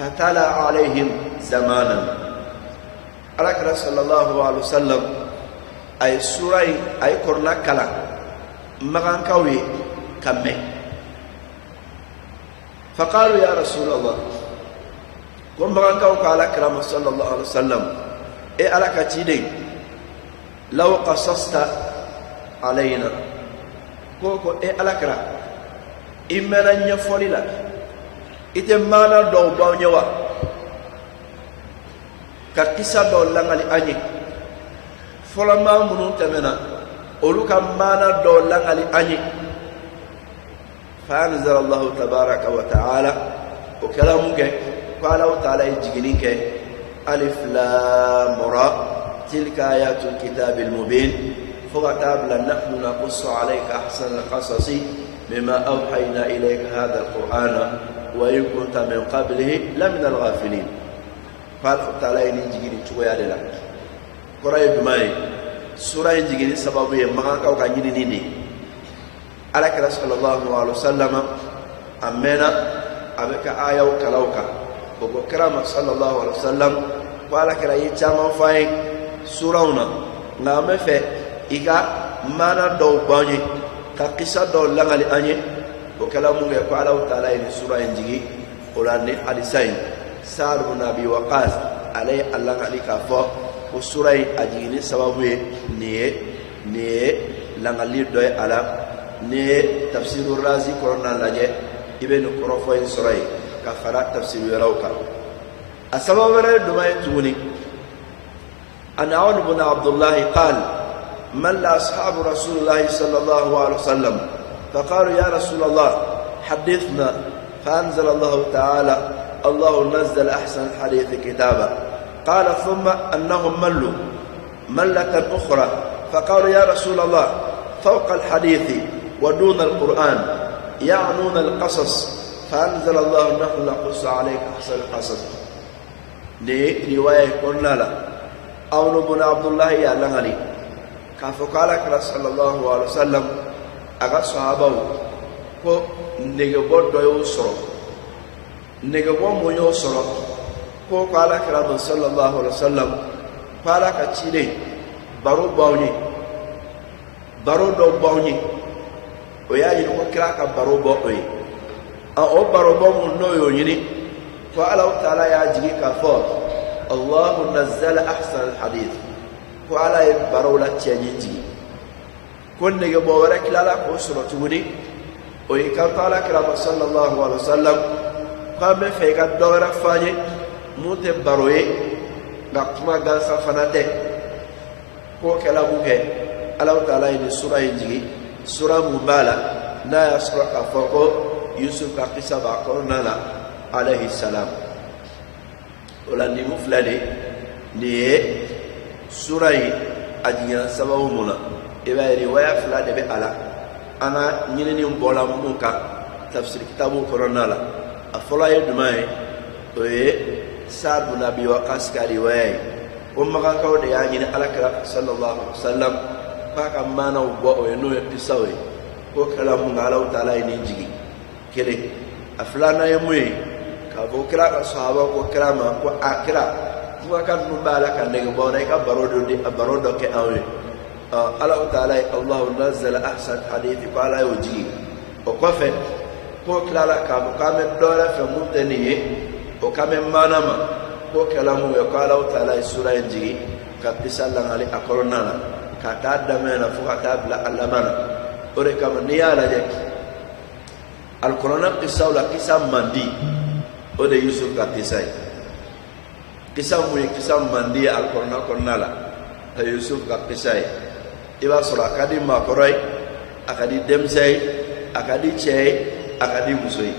فتلا عليهم زمانا على صلى الله عليه وسلم أي سورة أي قرنا كلا مغان كوي كمي فقالوا يا رسول الله قم مغان كوي على كرام صلى الله عليه وسلم إيه على كتيدي لو قصصت علينا كوكو إيه على كرام إمنا نفولي لك ite mana do bawnyewa ka kisa do langali anyi folama munu temena olu ka mana do langali anyi fa anzal Allah tabaraka wa ta'ala o kalamuke qala ta'ala jiginike alif lam ra tilka ayatul kitabil mubin فَقَتَابْلَا نَحْنُ نَقُصُّ عَلَيْكَ أَحْسَنَ الْقَصَصِ بِمَا أَوْحَيْنَا إِلَيْكَ هَذَا الْقُرْآنَ وَإِن كُنتَ مِنْ قَبْلِهِ لَمِنَ الْغَافِلِينَ قال تعالى نجيني تشويا دلا قراي بماي سوره نجيني سببه ما كاو كاني نيني على كرس صلى الله عليه وسلم امنا ابك ايا وكلاوكا وكرم صلى الله عليه وسلم قال كراي تشاما فاي سورهنا نعم في إيكا مانا دو باني كقصة دو لغالي أني وكلامه يقول الله تعالى إن سورة إنجيلي ولاني حديثين سعد بن أبي وقاص عليه الله عليك فوق وسورة أجيني سببه نيه لغالي دوي على نيه تفسير الرازي كورونا لاجه ابن كروفين سورة كفارات تفسير يراوكا السبب دوما توني أن عون بن عبد الله قال من لا أصحاب رسول الله صلى الله عليه وسلم فقالوا يا رسول الله حدثنا فأنزل الله تعالى الله نزل أحسن الحديث كتابا قال ثم أنهم ملوا ملة أخرى فقالوا يا رسول الله فوق الحديث ودون القرآن يعنون القصص فأنزل الله نحن نقص عليك أحسن القصص دي رواية قلنا له عون بن عبد الله يا لغني كافوكالك صلى الله عليه وسلم أغا صحابه كو نيغبو دويو سرو نيغبو مونيو سرو كو قالك صلى الله عليه وسلم قالك تشيلي بارو باوني بارو دو باوني ويا ينو كراك بارو باوي او بارو باو نويو يني فالله تعالى يا جيكا كافو الله نزل أحسن الحديث وعلى برولة تيجي كن نجبوا ورك لا لا كسرة توني ويكان تعالى كلام صلى الله عليه وسلم قام فيك الدور فاني موت بروي نقطما جالس فناته هو كلامه الله تعالى إن سورة يجي سورة مبالة لا يسرق فوق يوسف كقصة بقرنا عليه السلام ولاني مفلالي ني سورة أجينا سبب منا إبا رواية فلا دبي على أنا نيني مبولا مونكا تفسير كتابو كورونا لا أفلا يدماي وي سعد بن أبي وقاص كرواية وما كان كود يعني على كلام صلى الله عليه وسلم فكان ما نوبوا وينو يبيسوي وكلام الله تعالى ينجي كده أفلانا يموي كابو كلا صحابة وكلام وأكلا وكان مبالغ كان نجبونا كبارودو دي بارودو كأوي الله تعالى الله نزل أحسن حديث قال يوجي وكفى وكلا لا كام الدولة في مدنية وكام مانما وكلامه يقال الله تعالى سورة يجي ka kisa langali a kɔnɔna na ka taa daminɛ na fo ka taa bila a laban na o de kama n'i y'a lajɛ alikɔrɔna kisaw la kisa man di o de Yusuf ka kisa ye kisa mun ye kisa man di ye alikɔrɔna kɔnɔna la o ye Yusuf ka kisa ye i b'a sɔrɔ a ka di maakɔrɔ ye a ka di denmisɛn ye a ka di cɛ ye a ka di muso ye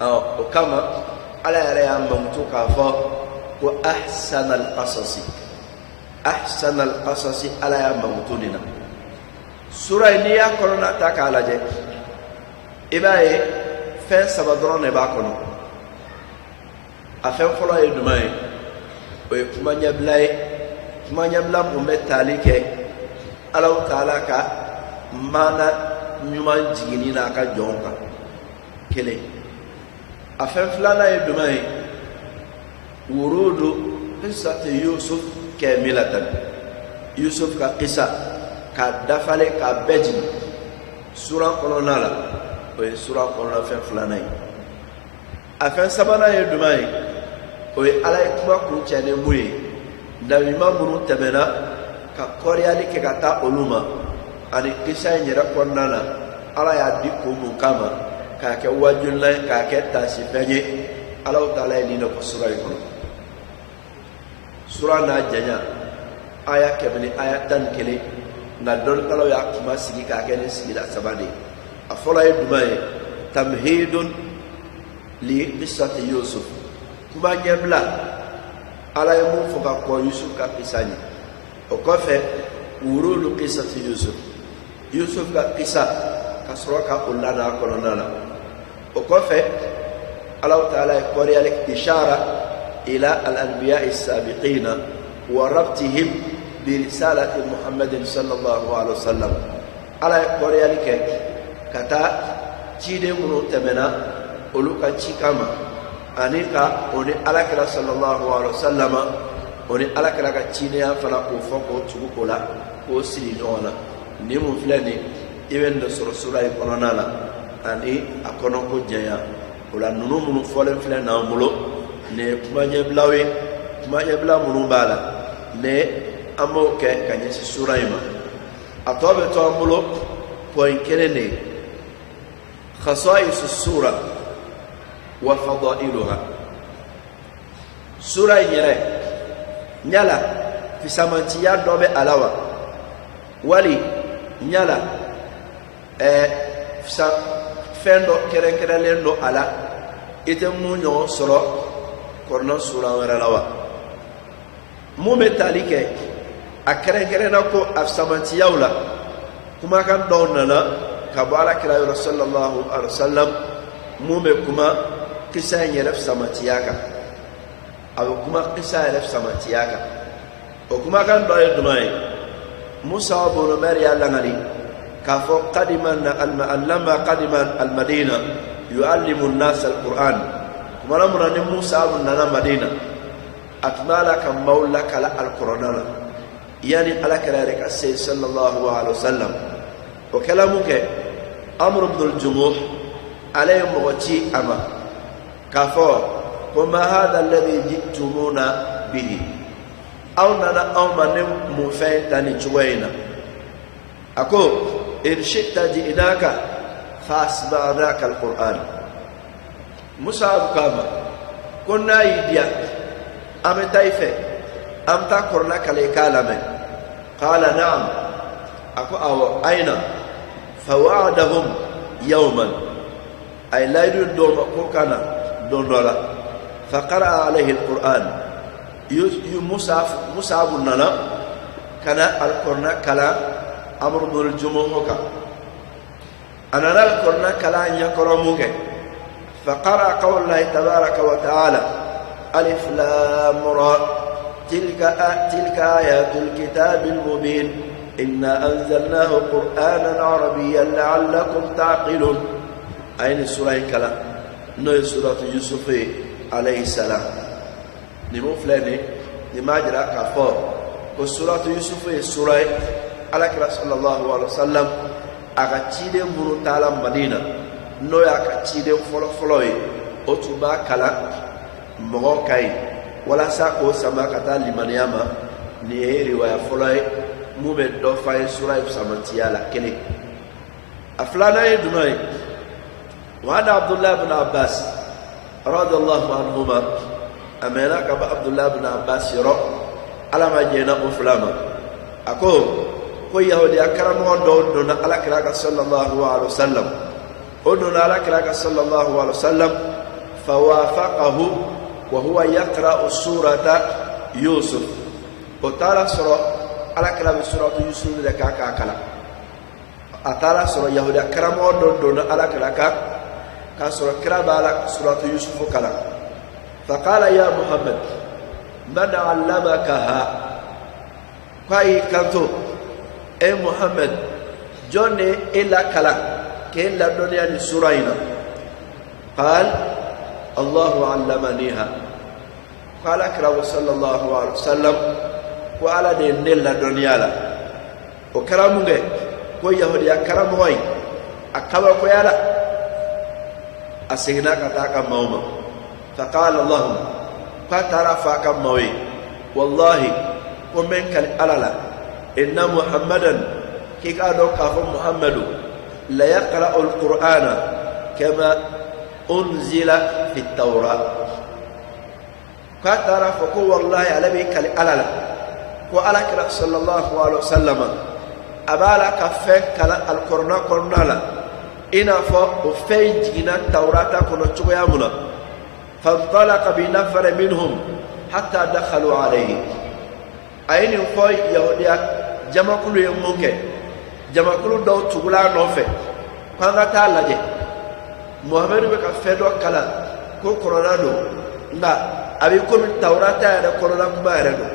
o kama Ala yɛrɛ y'a mankutu k'a fɔ ko ahsanal qasasi Ala y'a mankutu nin na sura in n'i y'a kɔnɔna ta k'a lajɛ i b'a ye fɛn saba dɔrɔn de b'a kɔnɔ a fɛn fɔlɔ ye jumɛn ye o ye kuma ɲɛbila ye kuma ɲɛbila mun bɛ tali kɛ Alahu Taala ka maana ɲuman jiginni n'a ka jɔnw kan kelen a fɛn filanan ye jumɛn ye wurudu qissati Yusuf kamilatan Yusuf ka qissa ka dafale ka bɛɛ jigin sura kɔnɔna la o ye sura kɔnɔna fɛn filanan ye a fɛn sabanan ye jumɛn ye o ye Ala ye kuma kuncɛ ni mun ye nabiɲuman minnu tɛmɛna ka kɔrɔyali kɛ ka taa olu ma ani qissa in yɛrɛ kɔnɔna na Ala y'a di ko mun kama k'a kɛ wajulila ye k'a kɛ taasifɛn ye Alahu Taala ye nin de fɔ sura in kɔnɔ sura n'a janya aya 100 ni aya 11 nka dɔnnikɛlaw y'a kuma sigi k'a kɛ ni sigida saba de ye a fɔlɔ ye jumɛn ye tamhidun li qissati Yusuf kuma ɲɛbila Ala ye mun fɔ ka kɔ Yusuf ka kisa ɲɛ o kɔfɛ wurudu qissati Yusuf ka kisa ka sɔrɔ ka o lada a kɔnɔna na o kɔfɛ Alahu Taala ye kɔrɔyali ishara ila al-anbiya'i as-sabiqina wa rabtihim bi risalati Muhammadin sallallahu alaihi wasallam Ala ye kɔrɔyali kɛ ka taa ciden minnu tɛmɛna olu ka ci kama ani ka o ni Alakira sallallahu alaihi wasallam o ni Alakira ka cidenya fana k'o fɔ k'o tugu o la k'o siri ɲɔgɔn na ni mun filɛ nin i bɛ nin sɔrɔ sura in kɔnɔna la ani a kɔnɔko janya o la ninnu minnu fɔlen filɛ n'an bolo nin ye kuma ɲɛbilaw ye kuma ɲɛbila minnu b'a la nin an b'o kɛ ka ɲɛsin sura in ma a tɔ bɛ to an bolo pɔyin kelen de ye khasaisu sura wa fadailuha sura in yɛrɛ ɲala fisamantiya dɔ bɛ a la wa wali ɲala fɛn dɔ kɛrɛnkɛrɛnlen don a la i tɛ mun ɲɔgɔn sɔrɔ kɔrɔna sura wɛrɛ la wa mun bɛ tali kɛ a kɛrɛnkɛrɛnna ko a fisamantiyaw la kumakan dɔw nana ka bɔ Alakira yɔrɔ sallallahu alaihi wasallam mun bɛ kuma kisa in yɛrɛ fisamantiya kan a bɛ kuma kisa yɛrɛ fisamantiya kan o kumakan dɔ ye jumɛn ye Musa ibn Maryam langali k'a fɔ lama qadima al-Madina yu'allimu an-nas al-Qur'an kumana mun ni Musa nana Madina a tun b'a la ka maaw lakala al-Qur'ana la yani Alakira yɛrɛ ka se sallallahu alaihi wasallam o kɛla mun kɛ Amr ibn al-Jumuh ale ye mɔgɔ ci a ma k'a fɔ ko ma hada alladhi ji'tumuna bihi aw nana anw ma ni mun fɛn ta nin cogo in na a ko in shi'ta ji'naka fa asma'naka al-Qur'an Musa kama ko n'a y'i diya an bɛ taa i fɛ an bɛ taa kɔrɔna kale k'a lamɛn qala na'am a ko awɔ ayna fa wa'adahum yawman ay layidu dɔ ma ko kana don dɔ la fa qara'a alayhi al-Qur'an Musa nana kana al-Qur'an kala Amr ibn al-Jumuh kan anana al-Qur'an kala ɲɛkɔrɔ mun kɛ fa qara'a qawla Allahi tabaraka wa ta'ala alif lam ra tilka ayatul kitabil mubin inna anzalnahu qur'anan arabiyyan la'allakum ta'qilun ayni sura kala no suratu Yusuf alayhi salam ni mo filɛ ni ma jira k'a fɔ ko suratu Yusuf ye sura ye Alakira sallallahu alaihi wasallam a ka ciden minnu taala Madina n'o y'a ka ciden fɔlɔ ye o tun b'a kalan mɔgɔw ka ye walasa k'o sama ka taa limaniya ma ni riwaya fulay mube do fay sura samantiyala kene aflana yidumay wa Abdullah ibn Abbas radiyallahu anhuma amela ka Abdullah ibn Abbas yoro ala ma jena uflama ako ko yahudi akaramo do na ala kira sallallahu alaihi wasallam odona ala kira sallallahu alaihi wasallam fawafaqahu wa huwa yaqra'u surata Yusuf otala sura ala kira suratu Yusuf de kaka kala atala sura yahudi akaramo do na ala kira ka sura kira bala suratu Yusuf kala faqala ya Muhammad man 'allamakaha kai kanto Muhammad jonne ila kala ke la dunya ni suraina qal Allah 'allamaniha qala kra sallallahu alaihi wasallam ko ala de nella dunya la o karamunge ko yahudi akaramoy akaba ko yala asigna kata ka mauma faqala Allah fatara fa ka mawi wallahi ko men kal alala إن محمدا كي قالوا كافر محمد لا يقرأ القرآن كما أنزل في التوراة كتر فكو والله على بك الألل وعلى كلا صلى الله عليه وسلم أبالك فك القرآن قرنا إنا فوفي جينا التوراة كنا تقيامنا فانطلق بنفر منهم حتى دخلوا عليه أين فوي يهوديا jamakulu ye mun kɛ jamakulu dɔw tugula nɔfɛ k'an ka taa lajɛ Muhamadu bɛ ka fɛn dɔ kalan ko kɔrɔna don nka a bɛ komi Tawurata yɛrɛ kɔrɔna kuma yɛrɛ don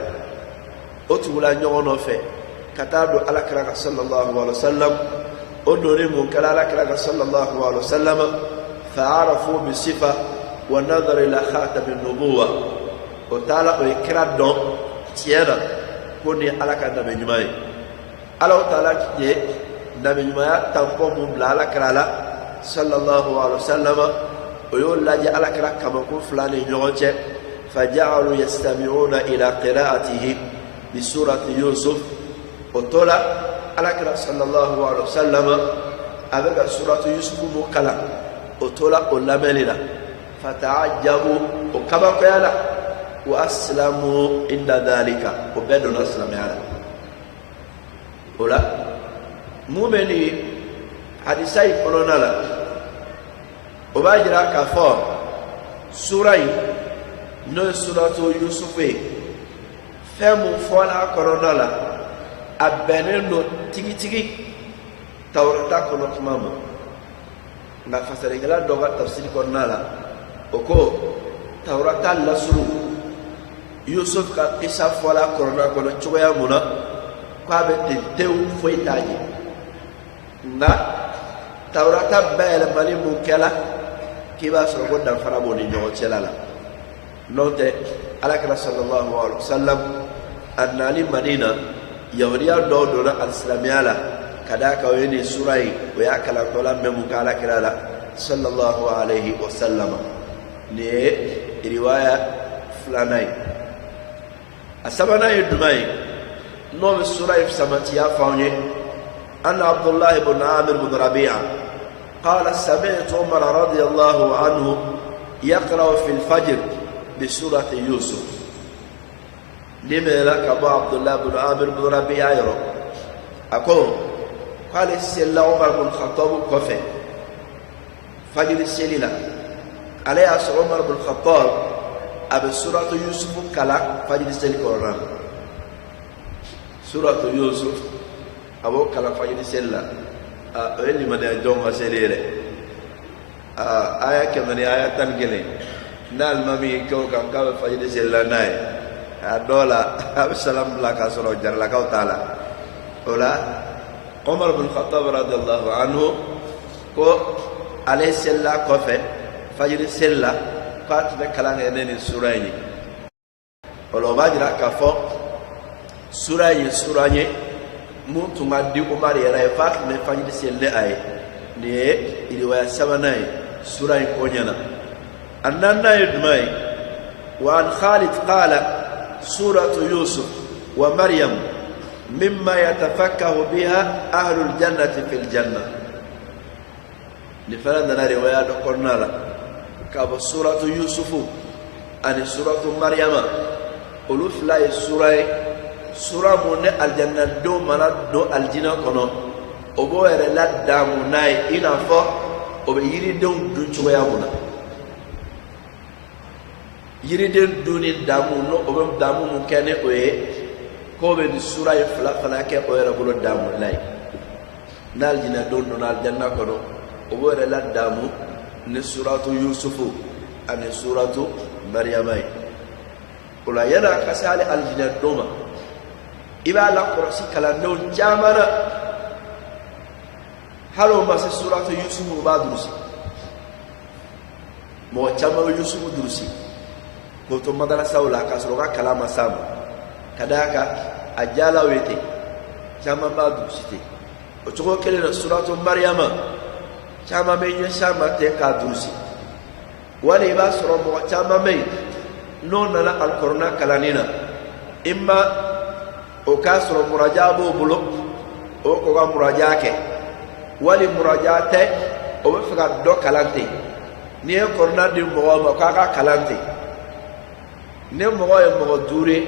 o tugula ɲɔgɔn nɔfɛ ka taa don Alakira kan sallallahu alaihi wasallam o donni mun kɛra Alakira kan sallallahu alaihi wasallam fa'arafu bi sifa wa nadhara ila khatam an-nubuwa o taala o ye kira dɔn tiɲɛ na ko ni Ala ka nabi ɲuman ye Allah taala ye nabi ɲumanya tanko mun bila Alakira la sallallahu alaihi wasallam o y'o lajɛ Alakira kamakun fila ni ɲɔgɔn cɛ faja'alu yastami'una ila qira'atihi bi surati Yusuf o tola Alakira sallallahu alaihi wasallam a bɛ ka suratu Yusuf mun kalan o tola o lamɛnni la fata'ajjabu o kabakoya la wa aslamu inda dhalika o bɛɛ donna silamɛya la o la mun bɛ nin hadisa in kɔnɔna la o b'a jira k'a fɔ sura in n'o ye suratu Yusuf ye fɛn mun fɔla kɔnɔna la a bɛnnen don tigitigi Tawurata kɔnɔ kuma ma nka fasalikɛla dɔ ka tafsiri kɔnɔna la o ko Tawurata lasuru Yusuf ka kisa fɔla kɔnɔna kɔnɔ cogoya mun na k'a bɛ ten tewu foyi t'a ɲɛ nka Tawurata bayɛlɛmali mun kɛla k'i b'a sɔrɔ ko danfara b'o ni ɲɔgɔn cɛla la n'o tɛ Alakira sallallahu alaihi wasallam a nali Madina yahudiya dɔw donna alisilamɛya la ka d'a kan o ye nin sura in o y'a kalantɔla mɛn mun kɛ Alakira la sallallahu alaihi wasallam nin ye riwaya filanan ye a sabanan ye jumɛn ye n'o bɛ sura in samatiya fɔ anw ye أن عبد الله بن عامر بن ربيعة قال سمعت عمر رضي الله عنه يقرأ في الفجر بسورة يوسف لما لك أبو عبد الله بن عامر بن ربيعة يرى أقول قال السيل عمر بن الخطاب كفى فجر السيلة عليه أسر عمر بن الخطاب أبي سورة يوسف كلا فجر السيل قرآن سورة يوسف abo kala fajiri sella o yelli mane jonga selere aya kemani aya tan gele nal mami ko kam ka fajiri sella nay dola salam la ka soro jar la ka taala ola Umar bin Khattab radhiyallahu anhu ko ale sella ko fe fajiri sella pat be kala ngene ni surayni olo bajira ka fo surayni muntu ngadi Umar yara e fat me fajiri selle ay ne riwaya sabanay sura ko nyana annan nay dumay wa an Khalid qala suratu Yusuf ومريم مما يتفكه بها أهل الجنة في الجنة لفلان روايات قلنا لا كاب سورة يوسف أن سورة مريم ألوف لا سورة من الجنة دو منا دو الجنة كنو أبو لا دام ناي إنا فو أبو يريدون دون شوية منا يريدون دون دامو نو أبو دامو مكانه أوه كوبي سورة فلا فلا كي أوه ربولو دامو ناي نال جنة دون نال جنة كنو أبو لا دامو نسورة يوسف أن سورة مريم ولا ينا كسال الجنة دوما إبا لا قرسي كلا نون جامنا هلو ما سورة يوسف وبادرسي مو جامع يوسف درسي كنت مدرسة ولا كسروا كلام سام كذاك أجالا ويتي جامع بادرسي وتقول كلنا سورة مريم جامع مين جامع تكا درسي wani ba sɔrɔ mɔgɔ caman bɛ yen n'o nana alikɔrɔna kalanni na imma o k'a sɔrɔ muraja b'o bolo o k'o ka muraja kɛ wali muraja tɛ o bɛ fɛ ka dɔ kalan ten n'i ye kɔrɔna di mɔgɔ ma k'a ka kalan ten ni mɔgɔ ye mɔgɔ duuru ye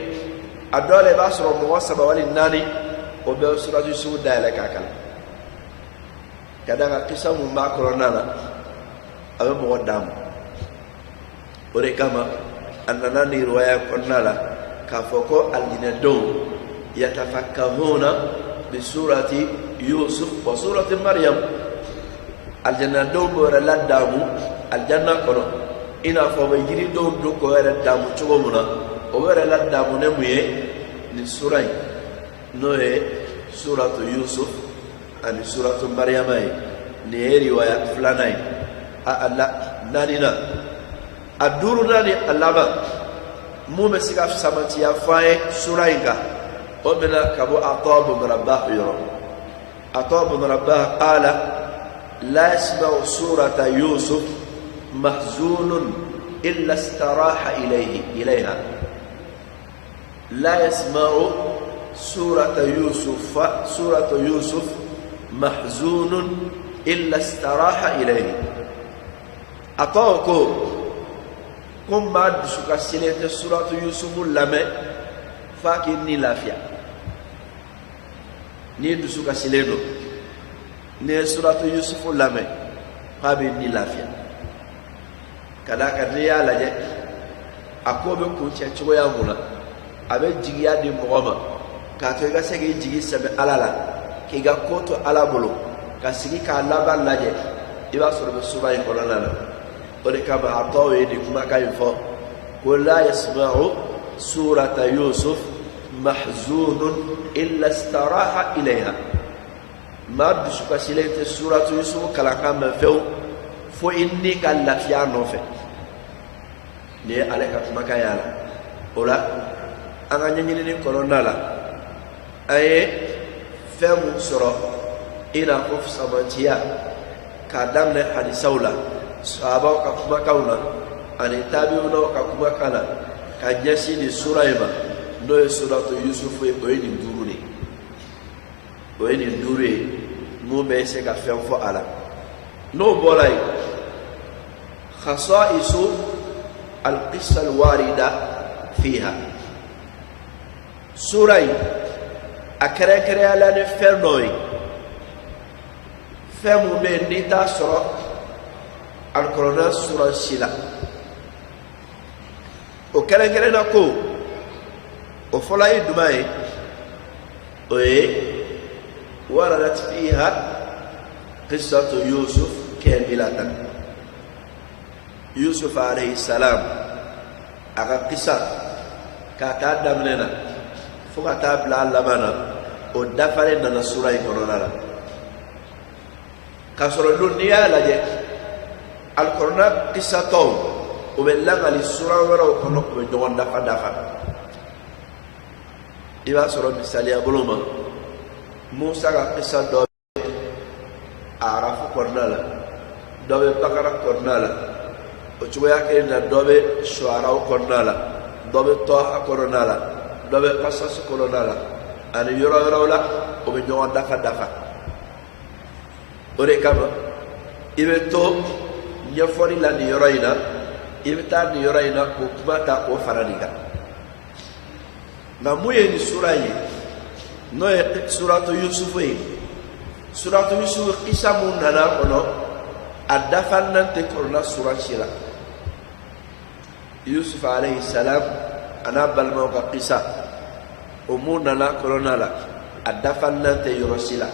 a dɔw la i b'a sɔrɔ mɔgɔ 3 wali 4 o bɛ suratu sugu dayɛlɛ k'a kalan ka d'a kan kisa mun b'a kɔrɔna na a bɛ mɔgɔ d'a ma ore kama annana ni riwaya konnala ka foko aljinadon yatafakkahuna bi surati yusuf wa surati maryam aljinadon bora ladamu aljanna kono ina fo be jiri do do ko era damu chogomuna o wera ladamu ne muye ni surai no e suratu yusuf ani suratu maryam ni riwaya flanai a alla nanina aduru nani alaba mume sika samati ya fae surainga obena kabo atabu mrabbah yoro atabu mrabbah qala la yasma'u surata yusuf mahzunun illa istaraha ilayha la yasma'u surata yusuf mahzunun illa istaraha ilayhi atawko comme ma dusuka silete suratu yusufu lame faki ni lafia ni dusuka siledo ni suratu yusufu lame fabi ni lafia kada kadriya laje akobe ko checho ya muna abe jigiya di mogoma ka to ga sege jigi sabe alala ki ga koto alabolo ka sigi ka laban laje iba soro be suba en kolana ولكما عطاوه لكما كيفا قل لا يسمع سورة يوسف محزون إلا استراح إليها ما بشكا سيلة سورة يوسف كلا كما فيو فو إني كان لفيا نوفي ني عليك كما كيالا ولا أنا نيني كورونا لا أي فهم سورة إلى خوف سمانتيا كادام حديثولا sahaba ka kuma kauna ani tabiuna ka kuma kana ka nyasi ni sura iba no suratu yusuf e oyini duruni oyini dure mo be se ka fem fo ala no bolay khasaisu alqissa alwarida fiha sura akere kere ala ne fernoi femu be nita soro القرآن سورة الشلا وكلا كلا نكو وفلا يدمائي وردت فيها قصة يوسف كاملة يوسف عليه السلام أغا قصة كاتا دمنا فكاتا بلا لبنا ودفعنا سورة القرآن كسر الدنيا لجي القرآن قصة توم وبلغ للسورة وكنوك بجوان دفع إذا سورة مثالية بلوما موسى قصة دوبي أعرف قرنالا دوبي بقرة قرنالا وشوية كينا دوبي شعراء قرنالا دوبي طه قرنالا dɔ bɛ kasas kɔnɔna la ani yɔrɔ wɛrɛw la o bɛ ɲɔgɔn dafa o de kama i bɛ to ɲɛfɔli la nin yɔrɔ in na i bɛ taa nin yɔrɔ in na k'o kuma ta k'o fara nin kan nka mun ye nin sura ye n'o ye suratu yusufu ye suratu yusufu kisa mun nana kɔnɔ a dafanan tɛ kɔnɔna sura si la yusuf alayhi salam a n'a balimaw ka kisa o mun nana kɔnɔna la a dafanan tɛ yɔrɔ si la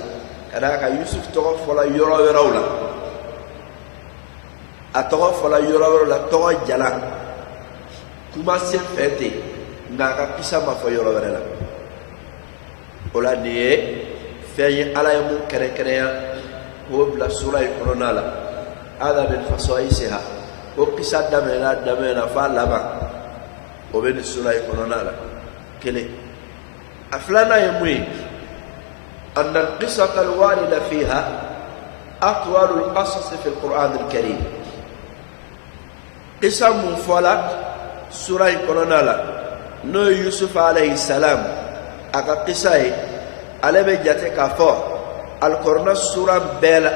ka d'a kan yusuf tɔgɔ fɔla yɔrɔ wɛrɛw la a tɔgɔ fɔla yɔrɔ wɛrɛw la tɔgɔ jala kuma sen fɛ ten nka a ka kisa ma fɔ yɔrɔ wɛrɛ la o la nin ye fɛn ye ala ye mun kɛrɛnkɛrɛnya k'o bila sura in kɔnɔna la hada min fasɔyisiha o kisa daminɛna f'a laban o bɛ nin sura in kɔnɔna la kelen a filanan ye mun ye أن القصة الواردة فيها أطول القصص في القرآن الكريم قصة مفولة سورة القرآن نو يوسف عليه السلام أكا قصة على بجاتك فو القرآن سورة بيلا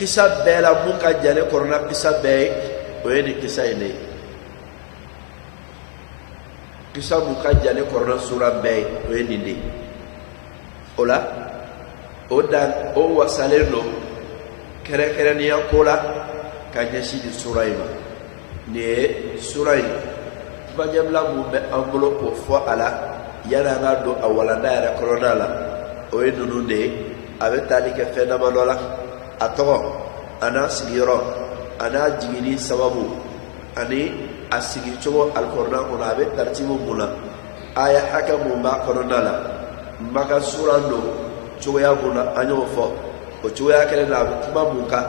قصة بيلا مكا جاني قرآن قصة بي وين قصة إلي قصة مكا جاني قرآن سورة بي وين إلي ola o dan o wasalen do kɛrɛnkɛrɛnnenya ko la ka ɲɛsin di sura in ma nin ye sura in kuma ɲɛbila mun bɛ an bolo k'o fɔ a la yanni an ka don a walanda yɛrɛ kɔnɔna la o ye ninnu de ye a bɛ tali kɛ fɛn damadɔ la a tɔgɔ a n'a sigiyɔrɔ a n'a jiginni sababu ani a sigicogo alikɔrɔna kɔnɔ a bɛ taritibu mun na aya hakɛ mun b'a kɔnɔna la maka sura do cogoya mun na an y'o fɔ o cogoya kelen na a bɛ kuma mun kan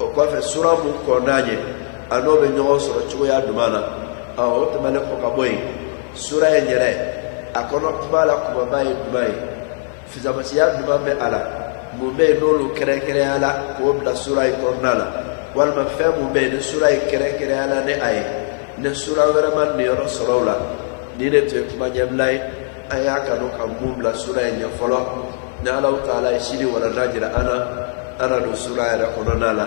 o kɔfɛ sura mun kɔnɔna ye a n'o bɛ ɲɔgɔn sɔrɔ cogoya duman na o tɛmɛnen kɔ ka bɔ yen sura in yɛrɛ a kɔnɔ kuma la kumaba ye duman ye fisamasiya duman bɛ a la mun bɛ yen n'olu kɛrɛnkɛrɛnya la k'o bila sura in kɔnɔna la walima fɛn mun bɛ yen ni sura in kɛrɛnkɛrɛnya la ni a ye ni sura wɛrɛ ma niyɔrɔ sɔrɔ o la ni de tun ye kuma ɲɛbila ye an y'a kanu ka mun bila sura in ɲɛ fɔlɔ ni Alahu Taala ye sini walanda jira ana don sura yɛrɛ kɔnɔna la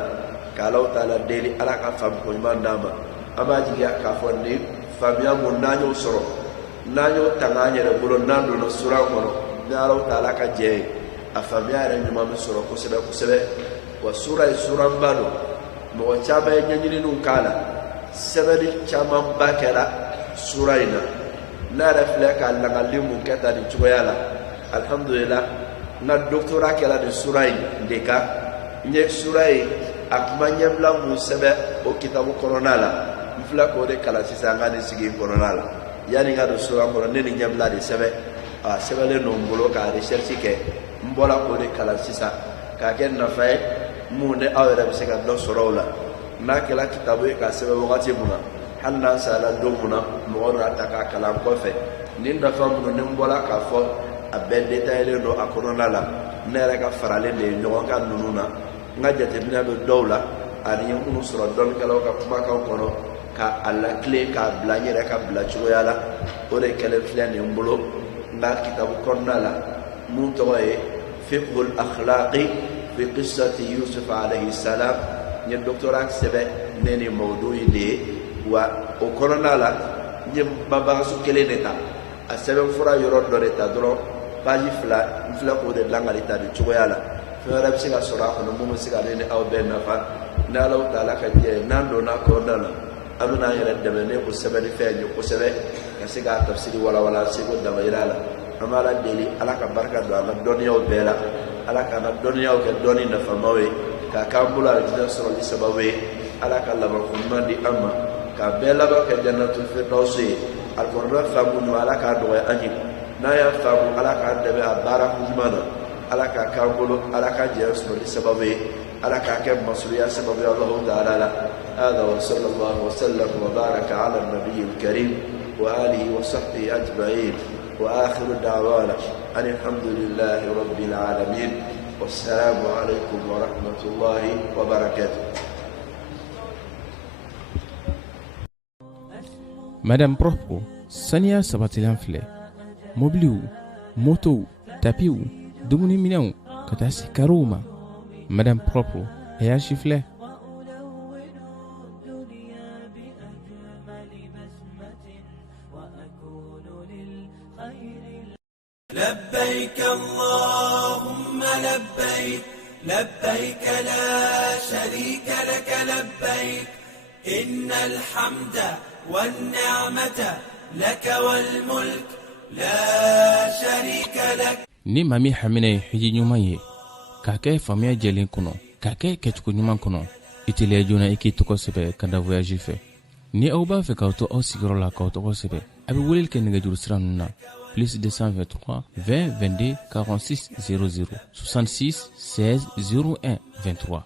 ka Alahu Taala deli ala ka faamuko ɲuman d'an ma an b'a jigiya k'a fɔ ni faamuya mun n'an y'o sɔrɔ n'an y'o tanga an yɛrɛ bolo n'an donna sura kɔnɔ ni Alahu Taala ka jɛ ye a faamuya yɛrɛ ɲuman bɛ sɔrɔ kosɛbɛ kosɛbɛ wa sura ye suranba don mɔgɔ caman ye ɲɛɲininiw k'a la sɛbɛnni camanba kɛra sura in na ne yɛrɛ filɛ ka langali mun kɛ tan nin cogoya la alhamdulillah n ka doctorat kɛra nin sura in de kan n ye sura in a kuma ɲɛbila mun sɛbɛ o kitabu kɔnɔna la n filɛ k'o de kalan sisan n ka nin sigi kɔnɔna la yanni n ka don sura kɔnɔ ne nin ɲɛbila de sɛbɛ a sɛbɛnlen don n bolo ka recherche kɛ n bɔra k'o de kalan sisan k'a kɛ nafa ye mun ni aw yɛrɛ bɛ se ka dɔ sɔrɔ o la n'a kɛra kitabu ye k'a sɛbɛn wagati mun na hali n'an sala don mun na mɔgɔ dɔ y'a ta k'a kalan kɔfɛ nin nafa minnu ni n bɔra k'a fɔ a bɛɛ détaillé don a kɔnɔna la ne yɛrɛ ka faralen de ye ɲɔgɔn kan ninnu na n ka jateminɛ bɛ dɔw la ani n ye minnu sɔrɔ dɔnnikɛlaw ka kumakan kɔnɔ k'a latilen k'a bila n yɛrɛ ka bila cogoya la o de kɛlen filɛ nin n bolo n ka kitabu kɔnɔna la mun tɔgɔ ye fiqhul akhlaqi fi qissati yusuf alayhi salam n ye doctorat sɛbɛn ne ni mawdu in de ye wa o kɔnɔna la n ye babagasu kelen de ta a sɛbɛn fura yɔrɔ dɔ de ta dɔrɔn page 2 n filɛ k'o de langali ta nin cogoya la fɛn wɛrɛ bɛ se ka sɔrɔ a kɔnɔ mun bɛ se ka ne ni aw bɛɛ nafa ni Alahu Taala ka jɛ ye n'an donna kɔnɔna la an bɛna an yɛrɛ dɛmɛ ni o sɛbɛnni fɛn ye kosɛbɛ ka se k'a tafsiri walawala seko damayira la an b'a la deli ala ka barika don an ka dɔnniyaw bɛɛ la ala k'an ka dɔnniyaw kɛ dɔnni nafamaw ye k'a k'an bolo alijinɛ sɔrɔli sababu ye ala ka labanko ɲuman di an ma k'a bɛɛ laban kɛ jannatul firdawsi ye alikuranɛ faamu ɲuman ala k'a nɔgɔya an ye n'a y'a faamu ala k'an dɛmɛ a baara ɲuman na ala k'a k'an bolo ala ka jɛn sɔrɔli sababu ye ala k'a kɛ masuliya sababu ye Allahu Taala la hada wa sallallahu wa sallam wa baraka ala nabiyil karim wa alihi wa sahbihi ajma'in wa akhiru da'wana alhamdulillahi rabbil alamin wassalamu alaikum wa rahmatullahi wa barakatuh. Madame Propos, saniya sabatilan filɛ mobiliw motow tapiw dumuni minɛnw ka taa se kariw ma madame propre a y'a sifilɛ لبيك اللهم لبيك لبيك لا شريك لك لبيك إن الحمد والنعمة لك والملك لا شريك لك. ni maa min hamina ye hiji ɲuman ye k'a kɛ faamuya jɛlen kɔnɔ k'a kɛ kɛcogo ɲuman kɔnɔ i teliya joona i k'i tɔgɔ sɛbɛ ka da voyage fɛ ni aw b'a fɛ k'aw to aw sigiyɔrɔ la k'aw tɔgɔ sɛbɛ a bɛ weleli kɛ nɛgɛjuru sira ninnu na plus 223 20 22 46 00 66 16 01 23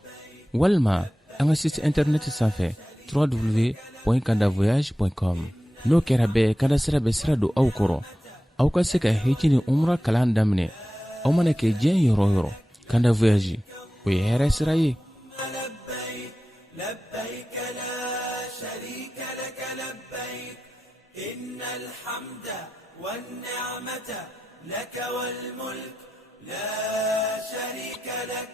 walima an ka site internet sanfɛ www.kandavoyage.com n'o kɛra bɛɛ kada sira bɛ sira don aw kɔrɔ aw ka se ka hiji ni umra kalan daminɛ aw mana kɛ diɲɛ yɔrɔ o yɔrɔ Kanda Voyage o ye hɛrɛ sira ye. لبيك لا شريك لك لبيك إن الحمد والنعمة لك والملك لا شريك لك.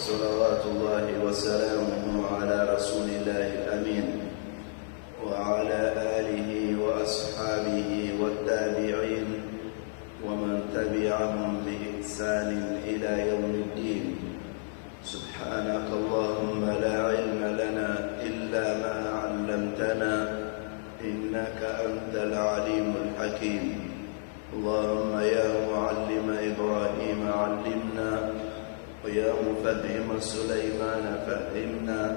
وصلوات الله وسلامه على رسول الله الأمين وعلى آله وأصحابه فهم سليمان فهمنا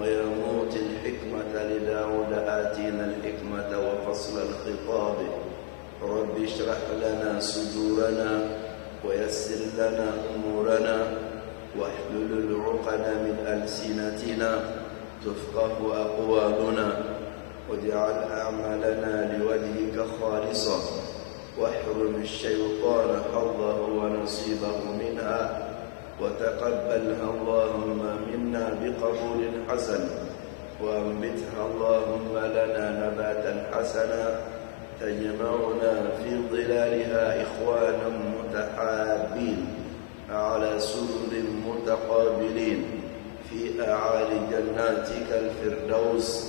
ويموت الحكمة لداود آتينا الحكمة وفصل الخطاب رب اشرح لنا صدورنا ويسر لنا أمورنا واحلل العقد من ألسنتنا تفقه أقوالنا واجعل أعمالنا لوجهك خالصا واحرم الشيطان حظه ونصيبه منها وتقبلها اللهم منا بقبول حسن وانبتها اللهم لنا نباتا حسنا تجمعنا في ظلالها إخوانا متحابين على سرر متقابلين في أعالي جناتك الفردوس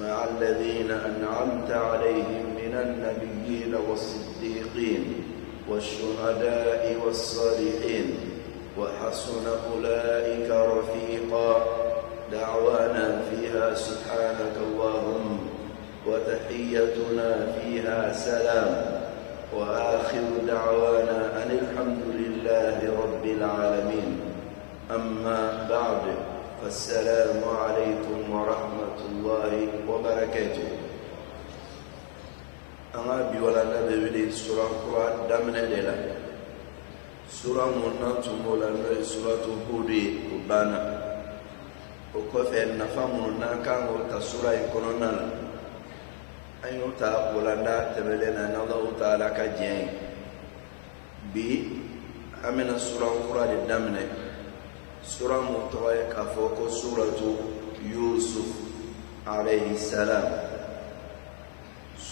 مع الذين أنعمت عليهم من النبيين والصديقين والشهداء والصالحين وحسن أولئك رفيقا دعوانا فيها سبحانك اللهم وتحيتنا فيها سلام وآخر دعوانا أن الحمد لله رب العالمين أما بعد فالسلام عليكم ورحمة الله وبركاته أنا بيولا نبي سورة القرآن دمنا لله سورة منات مولانا سورة هود وبانا وكفى النفام ناكا وتسورة يكوننا أيو تا مولانا تبلنا نضع تعالى كجين بي أمنا سورة القرآن دمنا سورة متوى كفوق سورة يوسف عليه السلام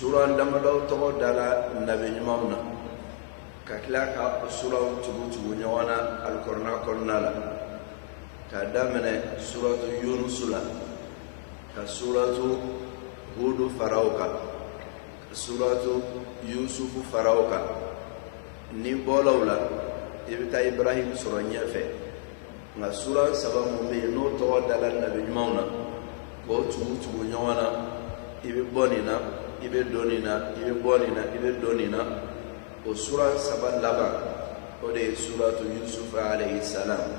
سورة دمنا تقدر النبي ممنا كلاكا سورة تبوتو نيوانا القرآن كرنالا كدامنا سورة يونس كسورة هود فراوكا كسورة يوسف فراوكا نيبولولا إبتا إبراهيم سورة نيفه nga sura saba mo be no to dala na be nyumana ko tutu nyawana ibe bonina ibe donina ibe bonina ibe donina o sura saba laba o de suratu yusuf alayhi salam